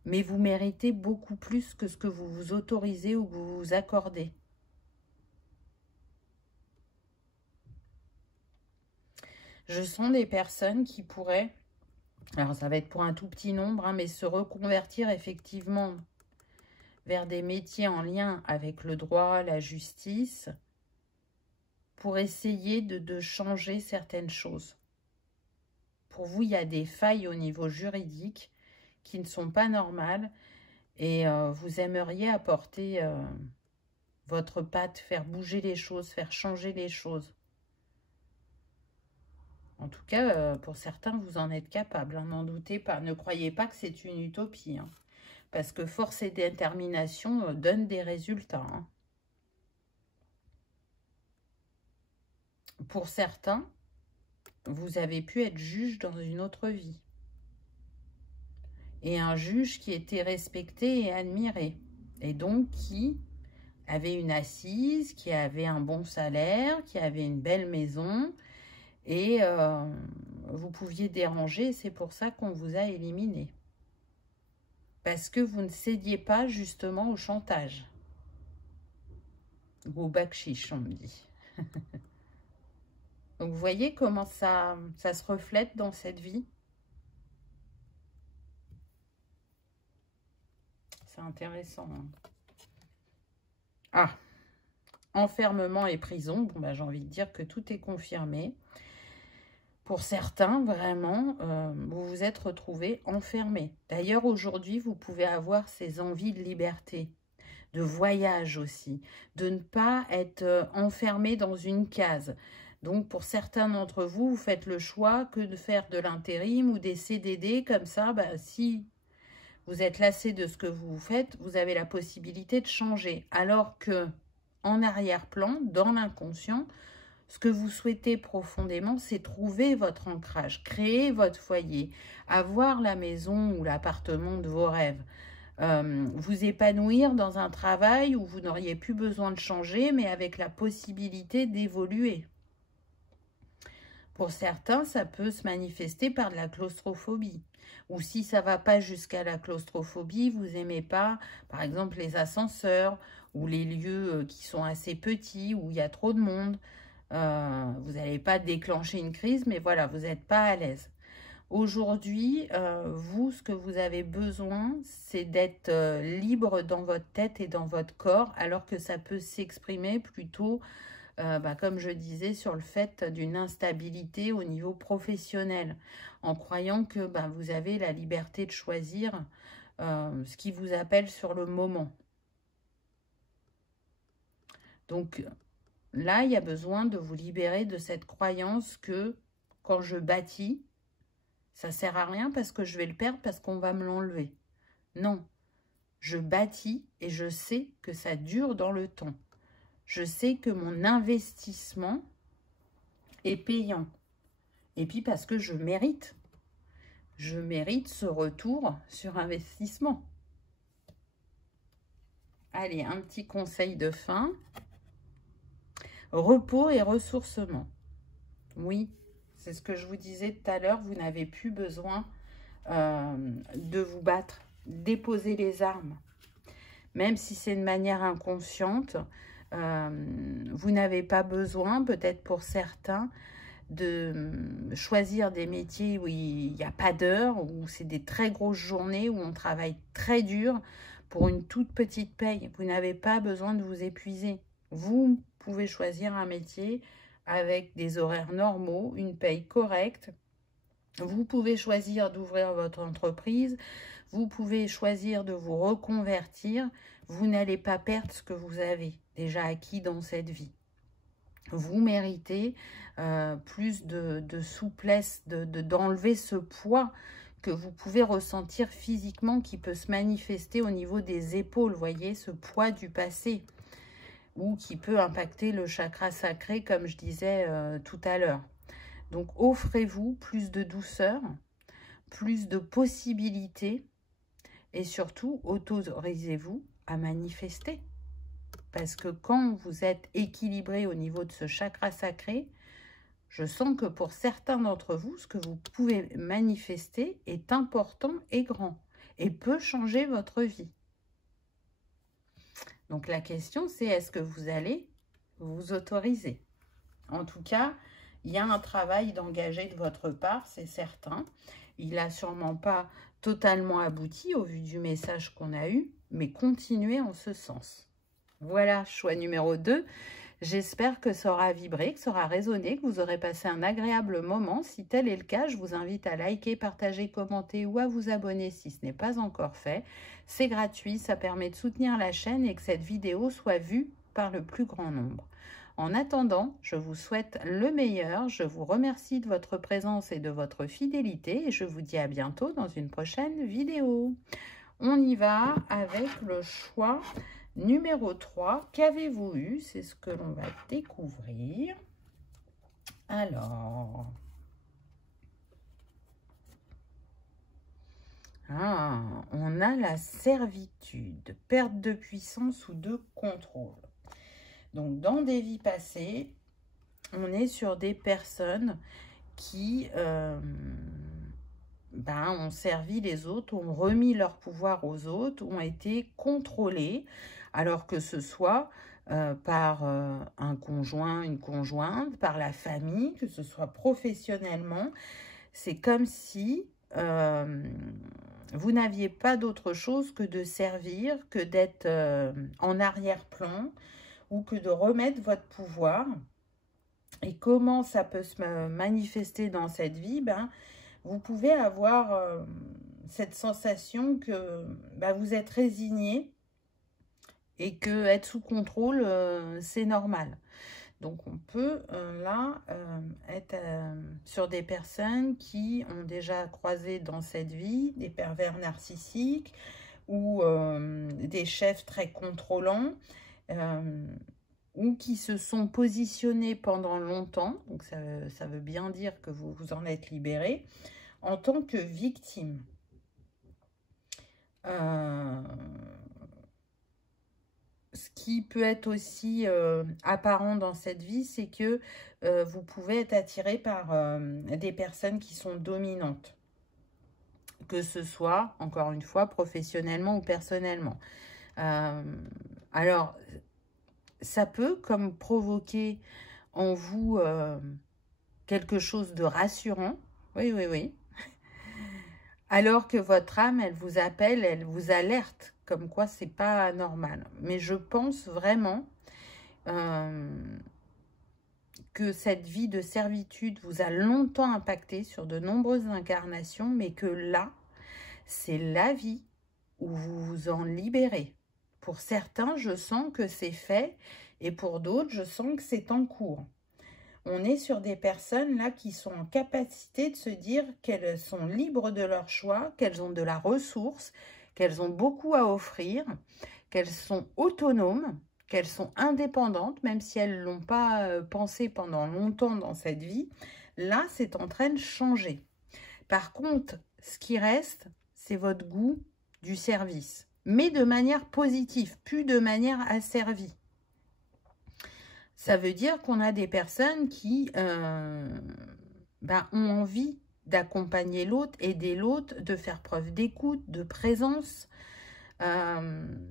Mais vous méritez beaucoup plus que ce que vous vous autorisez ou que vous vous accordez. Je sens des personnes qui pourraient, alors ça va être pour un tout petit nombre, hein, mais se reconvertir effectivement vers des métiers en lien avec le droit, la justice, pour essayer de changer certaines choses. Pour vous, il y a des failles au niveau juridique qui ne sont pas normales et vous aimeriez apporter votre patte, faire bouger les choses, faire changer les choses. En tout cas, pour certains, vous en êtes capable, hein, n'en doutez pas. Ne croyez pas que c'est une utopie, hein, parce que force et détermination donnent des résultats. Hein. Pour certains, vous avez pu être juge dans une autre vie. Et un juge qui était respecté et admiré. Et donc qui avait une assise, qui avait un bon salaire, qui avait une belle maison. Et vous pouviez déranger, c'est pour ça qu'on vous a éliminé. Parce que vous ne cédiez pas justement au chantage. Ou au bakchiche, on me dit. Donc vous voyez comment ça se reflète dans cette vie. c'est intéressant. Hein. Ah, enfermement et prison. Bon, bah, j'ai envie de dire que tout est confirmé. Pour certains, vraiment, vous vous êtes retrouvés enfermés. D'ailleurs, aujourd'hui, vous pouvez avoir ces envies de liberté, de voyage aussi, de ne pas être enfermé dans une case. Donc, pour certains d'entre vous, vous faites le choix que de faire de l'intérim ou des CDD. Comme ça, bah, si vous êtes lassé de ce que vous faites, vous avez la possibilité de changer. Alors que, en arrière-plan, dans l'inconscient, ce que vous souhaitez profondément, c'est trouver votre ancrage, créer votre foyer, avoir la maison ou l'appartement de vos rêves. Vous épanouir dans un travail où vous n'auriez plus besoin de changer, mais avec la possibilité d'évoluer. Pour certains, ça peut se manifester par de la claustrophobie. Ou si ça ne va pas jusqu'à la claustrophobie, vous n'aimez pas, par exemple, les ascenseurs ou les lieux qui sont assez petits, où il y a trop de monde. Vous n'allez pas déclencher une crise, mais voilà, vous n'êtes pas à l'aise. Aujourd'hui, vous, ce que vous avez besoin, c'est d'être libre dans votre tête et dans votre corps, alors que ça peut s'exprimer plutôt, comme je disais, sur le fait d'une instabilité au niveau professionnel, en croyant que vous avez la liberté de choisir ce qui vous appelle sur le moment. Donc, là, il y a besoin de vous libérer de cette croyance que quand je bâtis, ça ne sert à rien parce que je vais le perdre parce qu'on va me l'enlever. Non, je bâtis et je sais que ça dure dans le temps. Je sais que mon investissement est payant. Et puis parce que je mérite. Je mérite ce retour sur investissement. Allez, un petit conseil de fin. Repos et ressourcement. Oui, c'est ce que je vous disais tout à l'heure. Vous n'avez plus besoin de vous battre. Déposer les armes. Même si c'est de manière inconsciente, vous n'avez pas besoin, peut-être pour certains, de choisir des métiers où il n'y a pas d'heures, où c'est des très grosses journées, où on travaille très dur pour une toute petite paye. Vous n'avez pas besoin de vous épuiser. Vous pouvez choisir un métier avec des horaires normaux, une paye correcte. Vous pouvez choisir d'ouvrir votre entreprise. Vous pouvez choisir de vous reconvertir. Vous n'allez pas perdre ce que vous avez déjà acquis dans cette vie. Vous méritez plus de souplesse, d'enlever ce poids que vous pouvez ressentir physiquement qui peut se manifester au niveau des épaules, voyez, ce poids du passé, ou qui peut impacter le chakra sacré, comme je disais tout à l'heure. Donc, offrez-vous plus de douceur, plus de possibilités, et surtout, autorisez-vous à manifester. Parce que quand vous êtes équilibré au niveau de ce chakra sacré, je sens que pour certains d'entre vous, ce que vous pouvez manifester est important et grand et peut changer votre vie. Donc la question, c'est est-ce que vous allez vous autoriser? En tout cas, il y a un travail d'engager de votre part, c'est certain. Il n'a sûrement pas totalement abouti au vu du message qu'on a eu, mais continuez en ce sens. Voilà, choix numéro 2. J'espère que ça aura vibré, que ça aura résonné, que vous aurez passé un agréable moment. Si tel est le cas, je vous invite à liker, partager, commenter ou à vous abonner si ce n'est pas encore fait. C'est gratuit, ça permet de soutenir la chaîne et que cette vidéo soit vue par le plus grand nombre. En attendant, je vous souhaite le meilleur. Je vous remercie de votre présence et de votre fidélité et je vous dis à bientôt dans une prochaine vidéo. On y va avec le choix numéro 3, qu'avez-vous eu? C'est ce que l'on va découvrir. Alors, on a la servitude, perte de puissance ou de contrôle. Donc, dans des vies passées, on est sur des personnes qui ont servi les autres, ont remis leur pouvoir aux autres, ont été contrôlés, alors que ce soit par un conjoint, une conjointe, par la famille, que ce soit professionnellement. C'est comme si vous n'aviez pas d'autre chose que de servir, que d'être en arrière-plan, ou que de remettre votre pouvoir. Et comment ça peut se manifester dans cette vie? Vous pouvez avoir cette sensation que vous êtes résigné et que être sous contrôle, c'est normal. Donc, on peut là être sur des personnes qui ont déjà croisé dans cette vie des pervers narcissiques ou des chefs très contrôlants ou qui se sont positionnés pendant longtemps. Donc, ça veut bien dire que vous vous en êtes libéré en tant que victime. Ce qui peut être aussi apparent dans cette vie, c'est que vous pouvez être attiré par des personnes qui sont dominantes. Que ce soit, encore une fois, professionnellement ou personnellement. Alors, ça peut comme provoquer en vous quelque chose de rassurant. Oui, oui, oui. Alors que votre âme, elle vous appelle, elle vous alerte, comme quoi c'est pas normal. Mais je pense vraiment que cette vie de servitude vous a longtemps impacté sur de nombreuses incarnations, mais que là, c'est la vie où vous vous en libérez. Pour certains, je sens que c'est fait, et pour d'autres, je sens que c'est en cours. On est sur des personnes là qui sont en capacité de se dire qu'elles sont libres de leur choix, qu'elles ont de la ressource, qu'elles ont beaucoup à offrir, qu'elles sont autonomes, qu'elles sont indépendantes, même si elles ne l'ont pas pensé pendant longtemps dans cette vie. Là, c'est en train de changer. Par contre, ce qui reste, c'est votre goût du service, mais de manière positive, plus de manière asservie. Ça veut dire qu'on a des personnes qui ont envie d'accompagner l'autre, aider l'autre, de faire preuve d'écoute, de présence.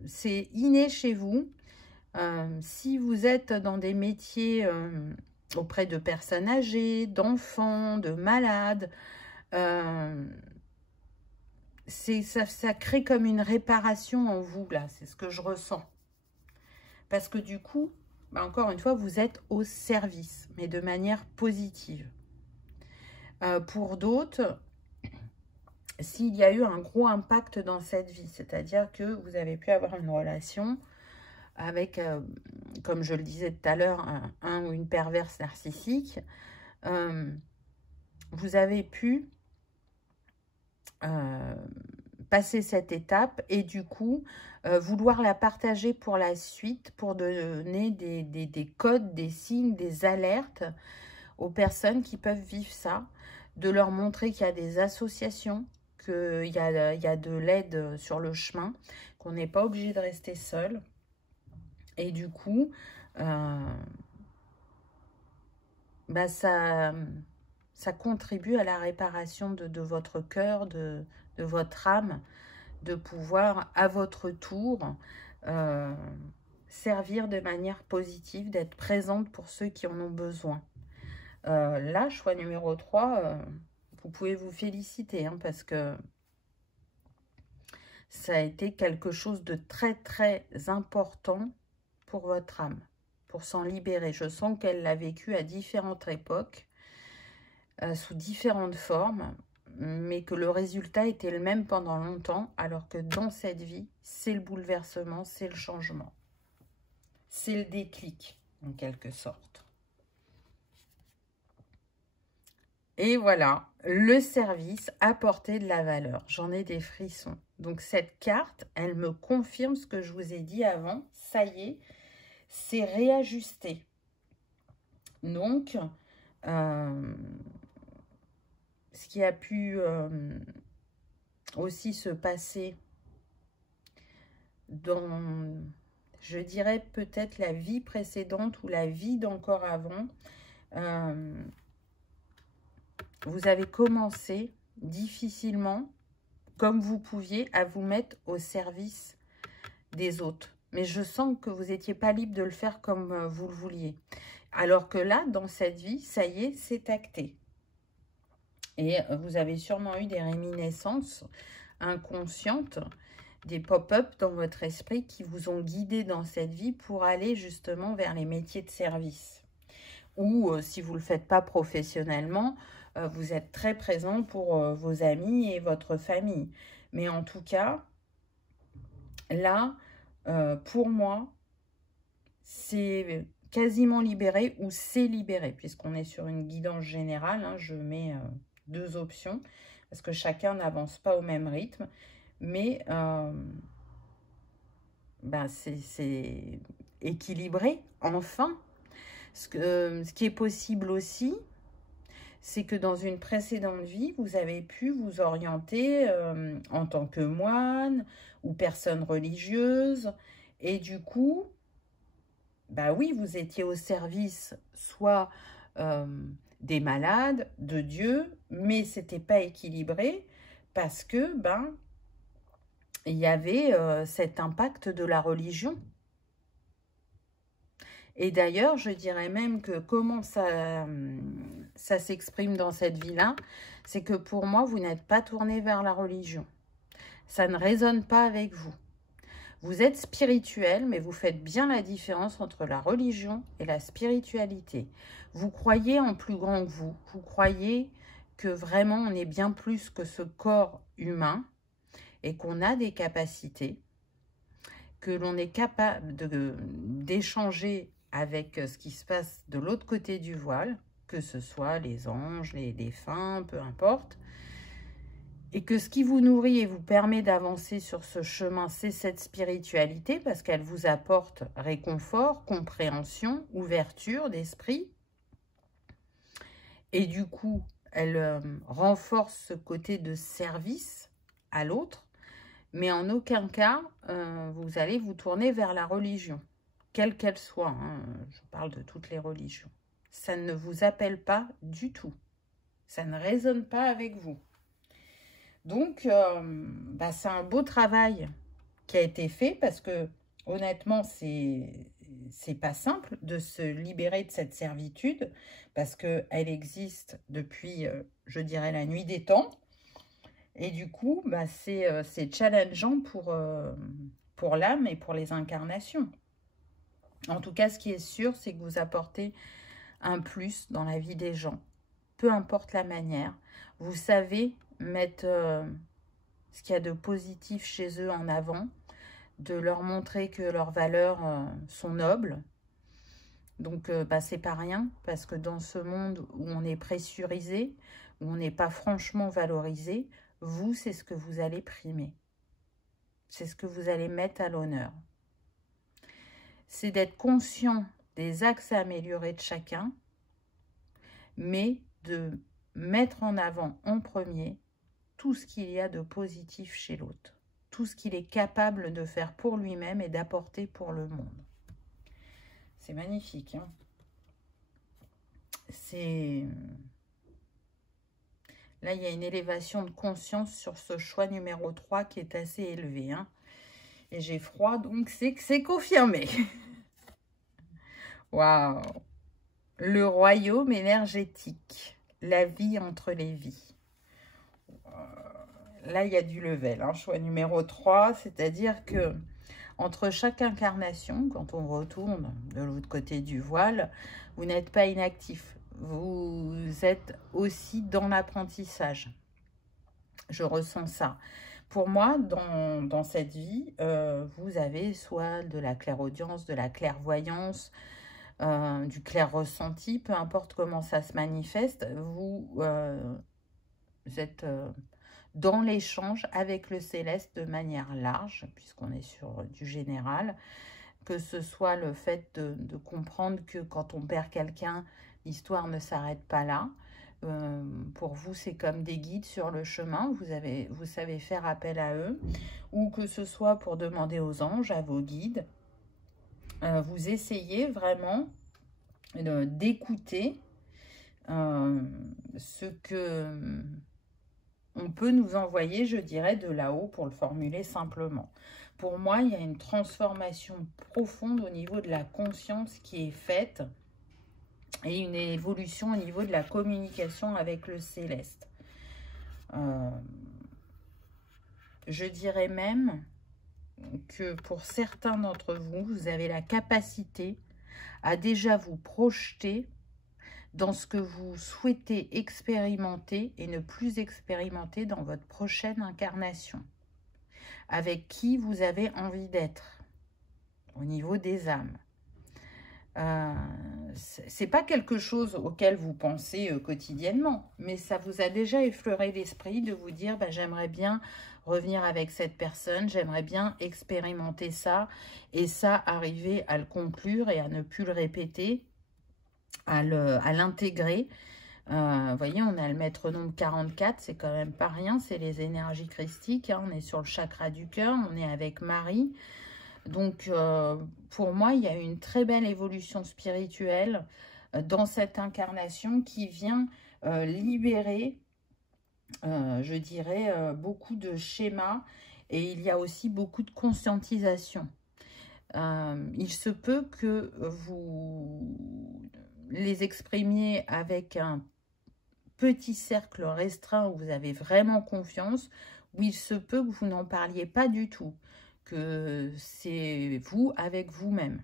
C'est inné chez vous. Si vous êtes dans des métiers auprès de personnes âgées, d'enfants, de malades, ça crée comme une réparation en vous, là. C'est ce que je ressens. Parce que du coup, encore une fois, vous êtes au service, mais de manière positive. Pour d'autres, s'il y a eu un gros impact dans cette vie, c'est-à-dire que vous avez pu avoir une relation avec, comme je le disais tout à l'heure, un ou une perverse narcissique, vous avez pu passer cette étape et du coup vouloir la partager pour la suite, pour donner des codes, des signes, des alertes aux personnes qui peuvent vivre ça, de leur montrer qu'il y a des associations, qu'il y a de l'aide sur le chemin, qu'on n'est pas obligé de rester seul. Et du coup, ça contribue à la réparation de votre cœur, de votre âme, de pouvoir, à votre tour, servir de manière positive, d'être présente pour ceux qui en ont besoin. Là, choix numéro 3, vous pouvez vous féliciter, hein, parce que ça a été quelque chose de très, très important pour votre âme, pour s'en libérer. Je sens qu'elle l'a vécu à différentes époques, sous différentes formes, mais que le résultat était le même pendant longtemps, alors que dans cette vie, c'est le bouleversement, c'est le changement. C'est le déclic, en quelque sorte. Et voilà, le service, apporter de la valeur. J'en ai des frissons. Donc, cette carte, elle me confirme ce que je vous ai dit avant. Ça y est, c'est réajusté. Donc, ce qui a pu aussi se passer dans, je dirais peut-être la vie précédente ou la vie d'encore avant, vous avez commencé difficilement, comme vous pouviez, à vous mettre au service des autres. Mais je sens que vous n'étiez pas libre de le faire comme vous le vouliez. Alors que là, dans cette vie, ça y est, c'est acté. Et vous avez sûrement eu des réminiscences inconscientes, des pop-up dans votre esprit qui vous ont guidé dans cette vie pour aller justement vers les métiers de service. Ou si vous ne le faites pas professionnellement, vous êtes très présent pour vos amis et votre famille. Mais en tout cas, là, pour moi, c'est quasiment libéré ou c'est libéré, puisqu'on est sur une guidance générale. Hein, je mets 2 options, parce que chacun n'avance pas au même rythme. Mais c'est équilibré, enfin. Ce qui est possible aussi, c'est que dans une précédente vie, vous avez pu vous orienter en tant que moine ou personne religieuse. Et du coup, bah oui, vous étiez au service soit des malades, de Dieu, mais c'était pas équilibré parce que il y avait cet impact de la religion. Et d'ailleurs, je dirais même que comment ça s'exprime dans cette vie-là, c'est que pour moi, vous n'êtes pas tourné vers la religion. Ça ne résonne pas avec vous. Vous êtes spirituel, mais vous faites bien la différence entre la religion et la spiritualité. Vous croyez en plus grand que vous. Vous croyez que vraiment on est bien plus que ce corps humain et qu'on a des capacités, que l'on est capable d'échanger avec ce qui se passe de l'autre côté du voile, que ce soit les anges, les défunts, peu importe. Et que ce qui vous nourrit et vous permet d'avancer sur ce chemin, c'est cette spiritualité parce qu'elle vous apporte réconfort, compréhension, ouverture d'esprit. Et du coup, elle renforce ce côté de service à l'autre. Mais en aucun cas, vous allez vous tourner vers la religion, quelle qu'elle soit. Hein, je parle de toutes les religions. Ça ne vous appelle pas du tout. Ça ne résonne pas avec vous. Donc, c'est un beau travail qui a été fait parce que, honnêtement, c'est pas simple de se libérer de cette servitude parce qu'elle existe depuis, je dirais, la nuit des temps. Et du coup, c'est challengeant pour l'âme et pour les incarnations. En tout cas, ce qui est sûr, c'est que vous apportez un plus dans la vie des gens. Peu importe la manière. Vous savez mettre ce qu'il y a de positif chez eux en avant, de leur montrer que leurs valeurs sont nobles. Donc, c'est pas rien, parce que dans ce monde où on est pressurisé, où on n'est pas franchement valorisé, vous, c'est ce que vous allez primer. C'est ce que vous allez mettre à l'honneur. C'est d'être conscient des axes à améliorer de chacun, mais de mettre en avant en premier tout ce qu'il y a de positif chez l'autre, tout ce qu'il est capable de faire pour lui-même et d'apporter pour le monde. C'est magnifique, hein. Là, il y a une élévation de conscience sur ce choix numéro 3 qui est assez élevé, hein. Et j'ai froid, donc c'est que c'est confirmé. Waouh! Le royaume énergétique, la vie entre les vies. Là, il y a du level, hein, choix numéro 3, c'est-à-dire que entre chaque incarnation, quand on retourne de l'autre côté du voile, vous n'êtes pas inactif. Vous êtes aussi dans l'apprentissage. Je ressens ça. Pour moi, dans cette vie, vous avez soit de la clairaudience, de la clairvoyance, du clair ressenti, peu importe comment ça se manifeste, vous êtes dans l'échange avec le céleste de manière large, puisqu'on est sur du général, que ce soit le fait de comprendre que quand on perd quelqu'un, l'histoire ne s'arrête pas là. Pour vous, c'est comme des guides sur le chemin, vous savez faire appel à eux, ou que ce soit pour demander aux anges, à vos guides, vous essayez vraiment d'écouter ce que on peut nous envoyer, je dirais, de là-haut, pour le formuler simplement. Pour moi, il y a une transformation profonde au niveau de la conscience qui est faite et une évolution au niveau de la communication avec le céleste. je dirais même que pour certains d'entre vous, vous avez la capacité à déjà vous projeter dans ce que vous souhaitez expérimenter et ne plus expérimenter dans votre prochaine incarnation. Avec qui vous avez envie d'être au niveau des âmes. C'est pas quelque chose auquel vous pensez quotidiennement, mais ça vous a déjà effleuré l'esprit de vous dire bah, j'aimerais bien revenir avec cette personne, j'aimerais bien expérimenter ça, et ça, arriver à le conclure et à ne plus le répéter, à l'intégrer. Vous voyez, on a le maître nombre 44, c'est quand même pas rien, c'est les énergies christiques, hein, on est sur le chakra du cœur, on est avec Marie. Donc, pour moi, il y a une très belle évolution spirituelle dans cette incarnation qui vient libérer, je dirais, beaucoup de schémas, et il y a aussi beaucoup de conscientisation. Il se peut que vous les exprimiez avec un petit cercle restreint où vous avez vraiment confiance, ou il se peut que vous n'en parliez pas du tout, que c'est vous avec vous-même.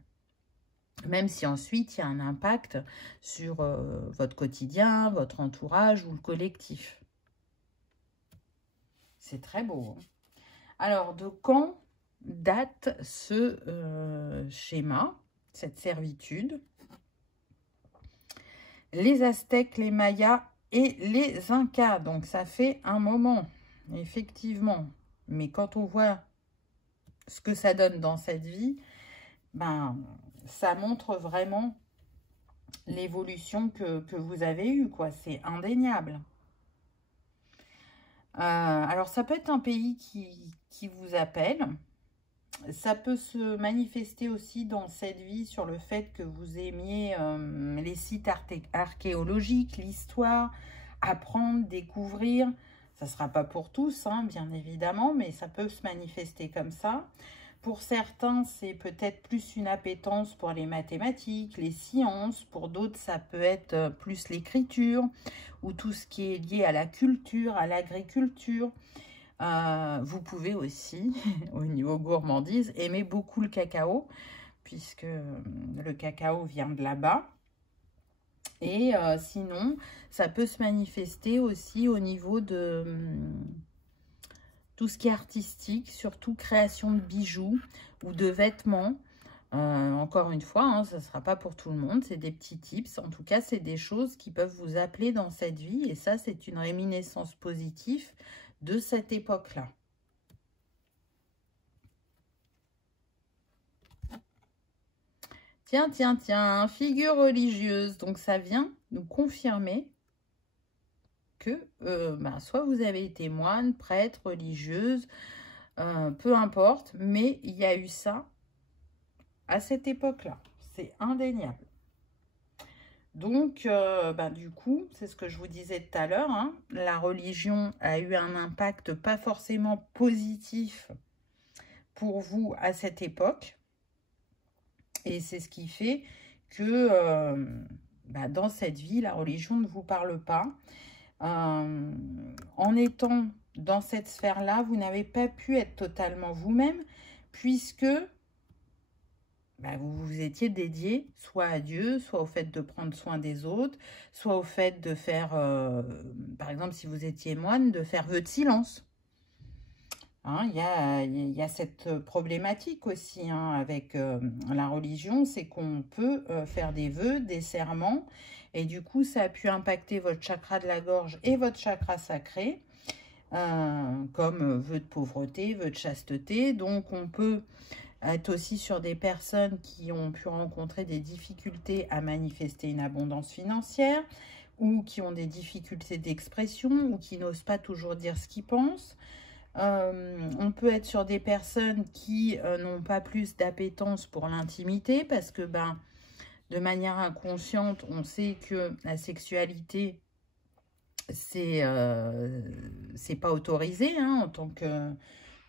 Même si ensuite il y a un impact sur votre quotidien, votre entourage ou le collectif. C'est très beau. Hein. Alors, de quand date ce schéma, cette servitude? Les Aztèques, les Mayas et les Incas. Donc, ça fait un moment, effectivement. Mais quand on voit ce que ça donne dans cette vie, ben, ça montre vraiment l'évolution que vous avez eue, quoi. C'est indéniable. Alors, ça peut être un pays qui vous appelle. Ça peut se manifester aussi dans cette vie sur le fait que vous aimiez les sites archéologiques, l'histoire, apprendre, découvrir. Ça ne sera pas pour tous, hein, bien évidemment, mais ça peut se manifester comme ça. Pour certains, c'est peut-être plus une appétence pour les mathématiques, les sciences. Pour d'autres, ça peut être plus l'écriture ou tout ce qui est lié à la culture, à l'agriculture. Vous pouvez aussi, au niveau gourmandise, aimer beaucoup le cacao, puisque le cacao vient de là-bas. Et sinon, ça peut se manifester aussi au niveau de tout ce qui est artistique, surtout création de bijoux ou de vêtements. Encore une fois, hein, ça ne sera pas pour tout le monde, c'est des petits tips. En tout cas, c'est des choses qui peuvent vous appeler dans cette vie. Et ça, c'est une réminiscence positive de cette époque-là. Tiens, tiens, tiens, figure religieuse. Donc, ça vient nous confirmer que soit vous avez été moine, prêtre, religieuse, peu importe, mais il y a eu ça à cette époque-là. C'est indéniable. Donc, du coup, c'est ce que je vous disais tout à l'heure, hein, la religion a eu un impact pas forcément positif pour vous à cette époque. Et c'est ce qui fait que dans cette vie, la religion ne vous parle pas. En étant dans cette sphère-là, vous n'avez pas pu être totalement vous-même, puisque vous vous étiez dédié soit à Dieu, soit au fait de prendre soin des autres, soit au fait de faire, par exemple, si vous étiez moine, de faire vœu de silence. Hein, il y a cette problématique aussi hein, avec la religion, c'est qu'on peut faire des vœux, des serments, et du coup, ça a pu impacter votre chakra de la gorge et votre chakra sacré, comme vœu de pauvreté, vœu de chasteté. Donc, on peut être aussi sur des personnes qui ont pu rencontrer des difficultés à manifester une abondance financière, ou qui ont des difficultés d'expression, ou qui n'osent pas toujours dire ce qu'ils pensent. On peut être sur des personnes qui n'ont pas plus d'appétence pour l'intimité, parce que de manière inconsciente, on sait que la sexualité, c'est pas autorisé hein, en tant que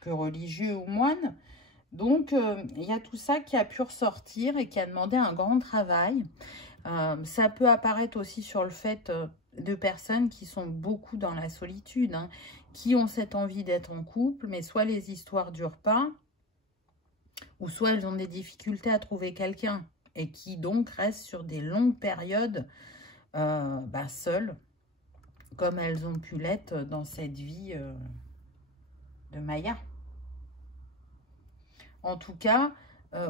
religieux ou moine. Donc, il y a tout ça qui a pu ressortir et qui a demandé un grand travail. Ça peut apparaître aussi sur le fait de personnes qui sont beaucoup dans la solitude. Hein. qui ont cette envie d'être en couple, mais soit les histoires ne durent pas, ou soit elles ont des difficultés à trouver quelqu'un, et qui donc restent sur des longues périodes seules, comme elles ont pu l'être dans cette vie de Maya. En tout cas,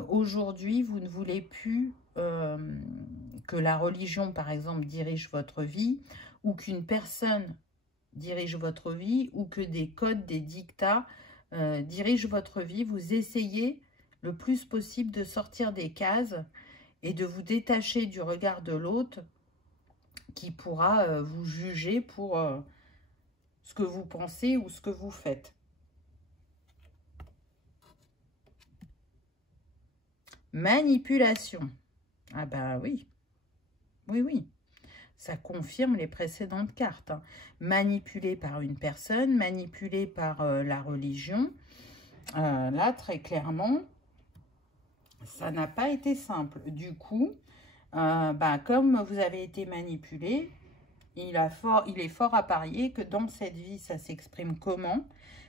aujourd'hui, vous ne voulez plus que la religion, par exemple, dirige votre vie, ou qu'une personne dirige votre vie, ou que des codes, des dictats dirigent votre vie. Vous essayez le plus possible de sortir des cases et de vous détacher du regard de l'autre qui pourra vous juger pour ce que vous pensez ou ce que vous faites. Manipulation. Ah bah oui. Oui, oui. Ça confirme les précédentes cartes. Hein. Manipulé par une personne, manipulé par la religion. Là, très clairement, ça n'a pas été simple. Du coup, comme vous avez été manipulé, il est fort à parier que dans cette vie, ça s'exprime comment?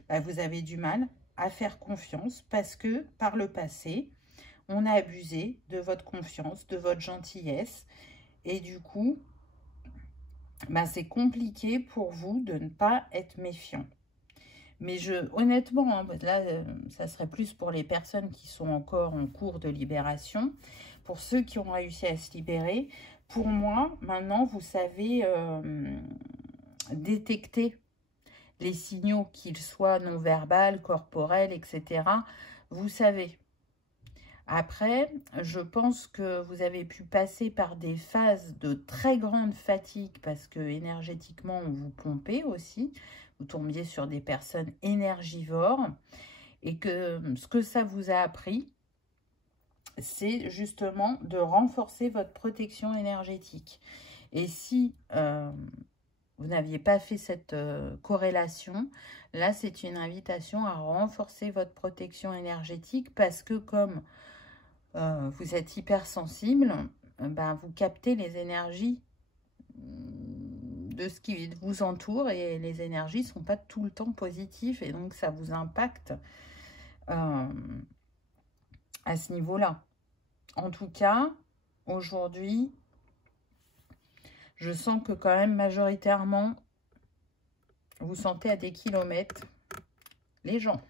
Vous avez du mal à faire confiance parce que par le passé, on a abusé de votre confiance, de votre gentillesse. Et du coup, c'est compliqué pour vous de ne pas être méfiant. Mais honnêtement, hein, là, ça serait plus pour les personnes qui sont encore en cours de libération. Pour ceux qui ont réussi à se libérer, pour moi, maintenant, vous savez détecter les signaux, qu'ils soient non-verbaux, corporels, etc. Vous savez. Après, je pense que vous avez pu passer par des phases de très grande fatigue parce que énergétiquement, on vous pompait aussi. Vous tombiez sur des personnes énergivores et que ce que ça vous a appris, c'est justement de renforcer votre protection énergétique. Et si vous n'aviez pas fait cette corrélation, là, c'est une invitation à renforcer votre protection énergétique parce que comme vous êtes hypersensible, vous captez les énergies de ce qui vous entoure et les énergies ne sont pas tout le temps positives et donc ça vous impacte à ce niveau-là. En tout cas, aujourd'hui, je sens que quand même majoritairement, vous sentez à des kilomètres les gens.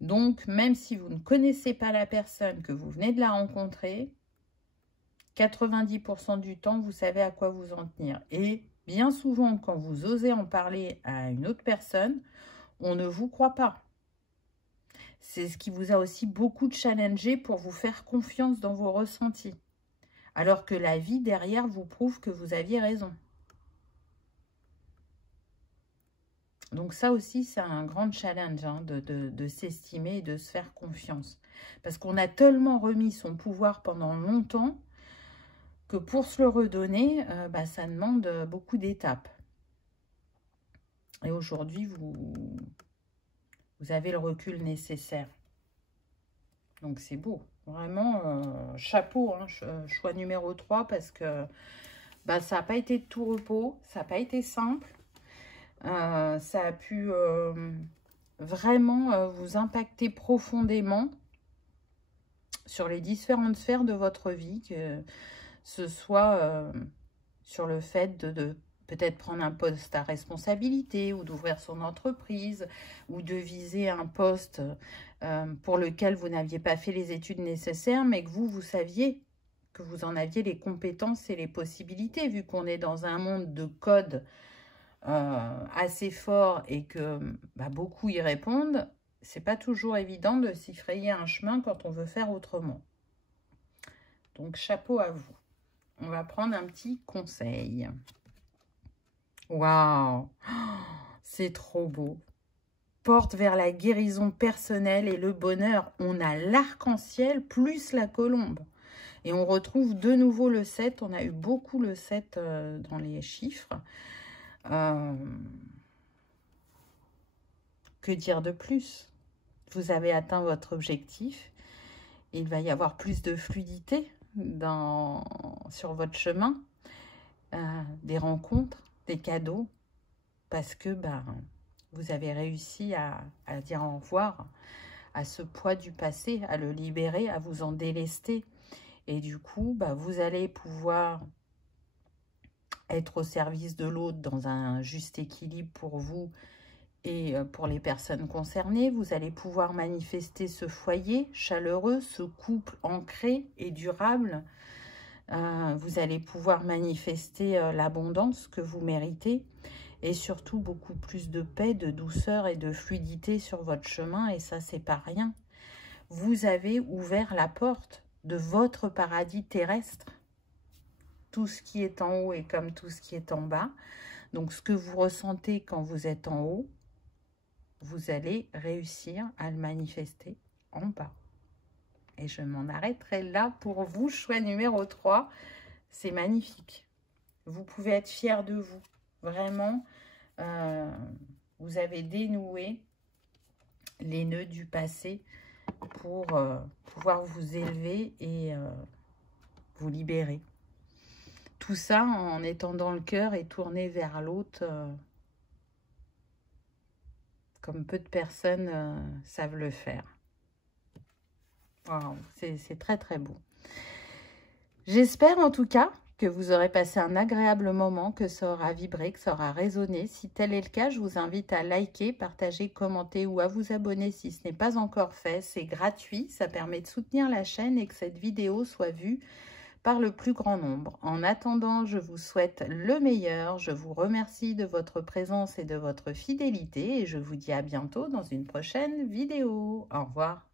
Donc, même si vous ne connaissez pas la personne, que vous venez de la rencontrer, 90% du temps, vous savez à quoi vous en tenir. Et bien souvent, quand vous osez en parler à une autre personne, on ne vous croit pas. C'est ce qui vous a aussi beaucoup challengé pour vous faire confiance dans vos ressentis. Alors que la vie derrière vous prouve que vous aviez raison. Donc ça aussi, c'est un grand challenge hein, de s'estimer et de se faire confiance. Parce qu'on a tellement remis son pouvoir pendant longtemps que pour se le redonner, ça demande beaucoup d'étapes. Et aujourd'hui, vous avez le recul nécessaire. Donc c'est beau. Vraiment, chapeau, hein, choix numéro 3, parce que ça n'a pas été de tout repos, ça n'a pas été simple. Ça a pu vraiment vous impacter profondément sur les différentes sphères de votre vie, que ce soit sur le fait de peut-être prendre un poste à responsabilité ou d'ouvrir son entreprise ou de viser un poste pour lequel vous n'aviez pas fait les études nécessaires, mais que vous saviez que vous en aviez les compétences et les possibilités, vu qu'on est dans un monde de codes assez fort et que beaucoup y répondent, c'est pas toujours évident de s'y frayer un chemin quand on veut faire autrement. Donc, chapeau à vous. On va prendre un petit conseil. Waouh! C'est trop beau. Porte vers la guérison personnelle et le bonheur. On a l'arc-en-ciel plus la colombe. Et on retrouve de nouveau le 7. On a eu beaucoup le 7 dans les chiffres. Que dire de plus? Vous avez atteint votre objectif. Il va y avoir plus de fluidité sur votre chemin. Des rencontres, des cadeaux. Parce que Vous avez réussi à dire au revoir à ce poids du passé, à le libérer, à vous en délester. Et du coup, bah, vous allez pouvoir être au service de l'autre dans un juste équilibre pour vous et pour les personnes concernées. Vous allez pouvoir manifester ce foyer chaleureux, ce couple ancré et durable. Vous allez pouvoir manifester l'abondance que vous méritez et surtout beaucoup plus de paix, de douceur et de fluidité sur votre chemin. Et ça, c'est pas rien. Vous avez ouvert la porte de votre paradis terrestre. Tout ce qui est en haut est comme tout ce qui est en bas. Donc, ce que vous ressentez quand vous êtes en haut, vous allez réussir à le manifester en bas. Et je m'en arrêterai là pour vous. Choix numéro 3, c'est magnifique. Vous pouvez être fiers de vous. Vraiment, vous avez dénoué les nœuds du passé pour pouvoir vous élever et vous libérer. Tout ça en étendant le cœur et tourné vers l'autre, comme peu de personnes savent le faire. Wow, c'est très très beau. J'espère en tout cas que vous aurez passé un agréable moment, que ça aura vibré, que ça aura résonné. Si tel est le cas, je vous invite à liker, partager, commenter ou à vous abonner si ce n'est pas encore fait. C'est gratuit, ça permet de soutenir la chaîne et que cette vidéo soit vue par le plus grand nombre. En attendant, je vous souhaite le meilleur. Je vous remercie de votre présence et de votre fidélité et je vous dis à bientôt dans une prochaine vidéo. Au revoir.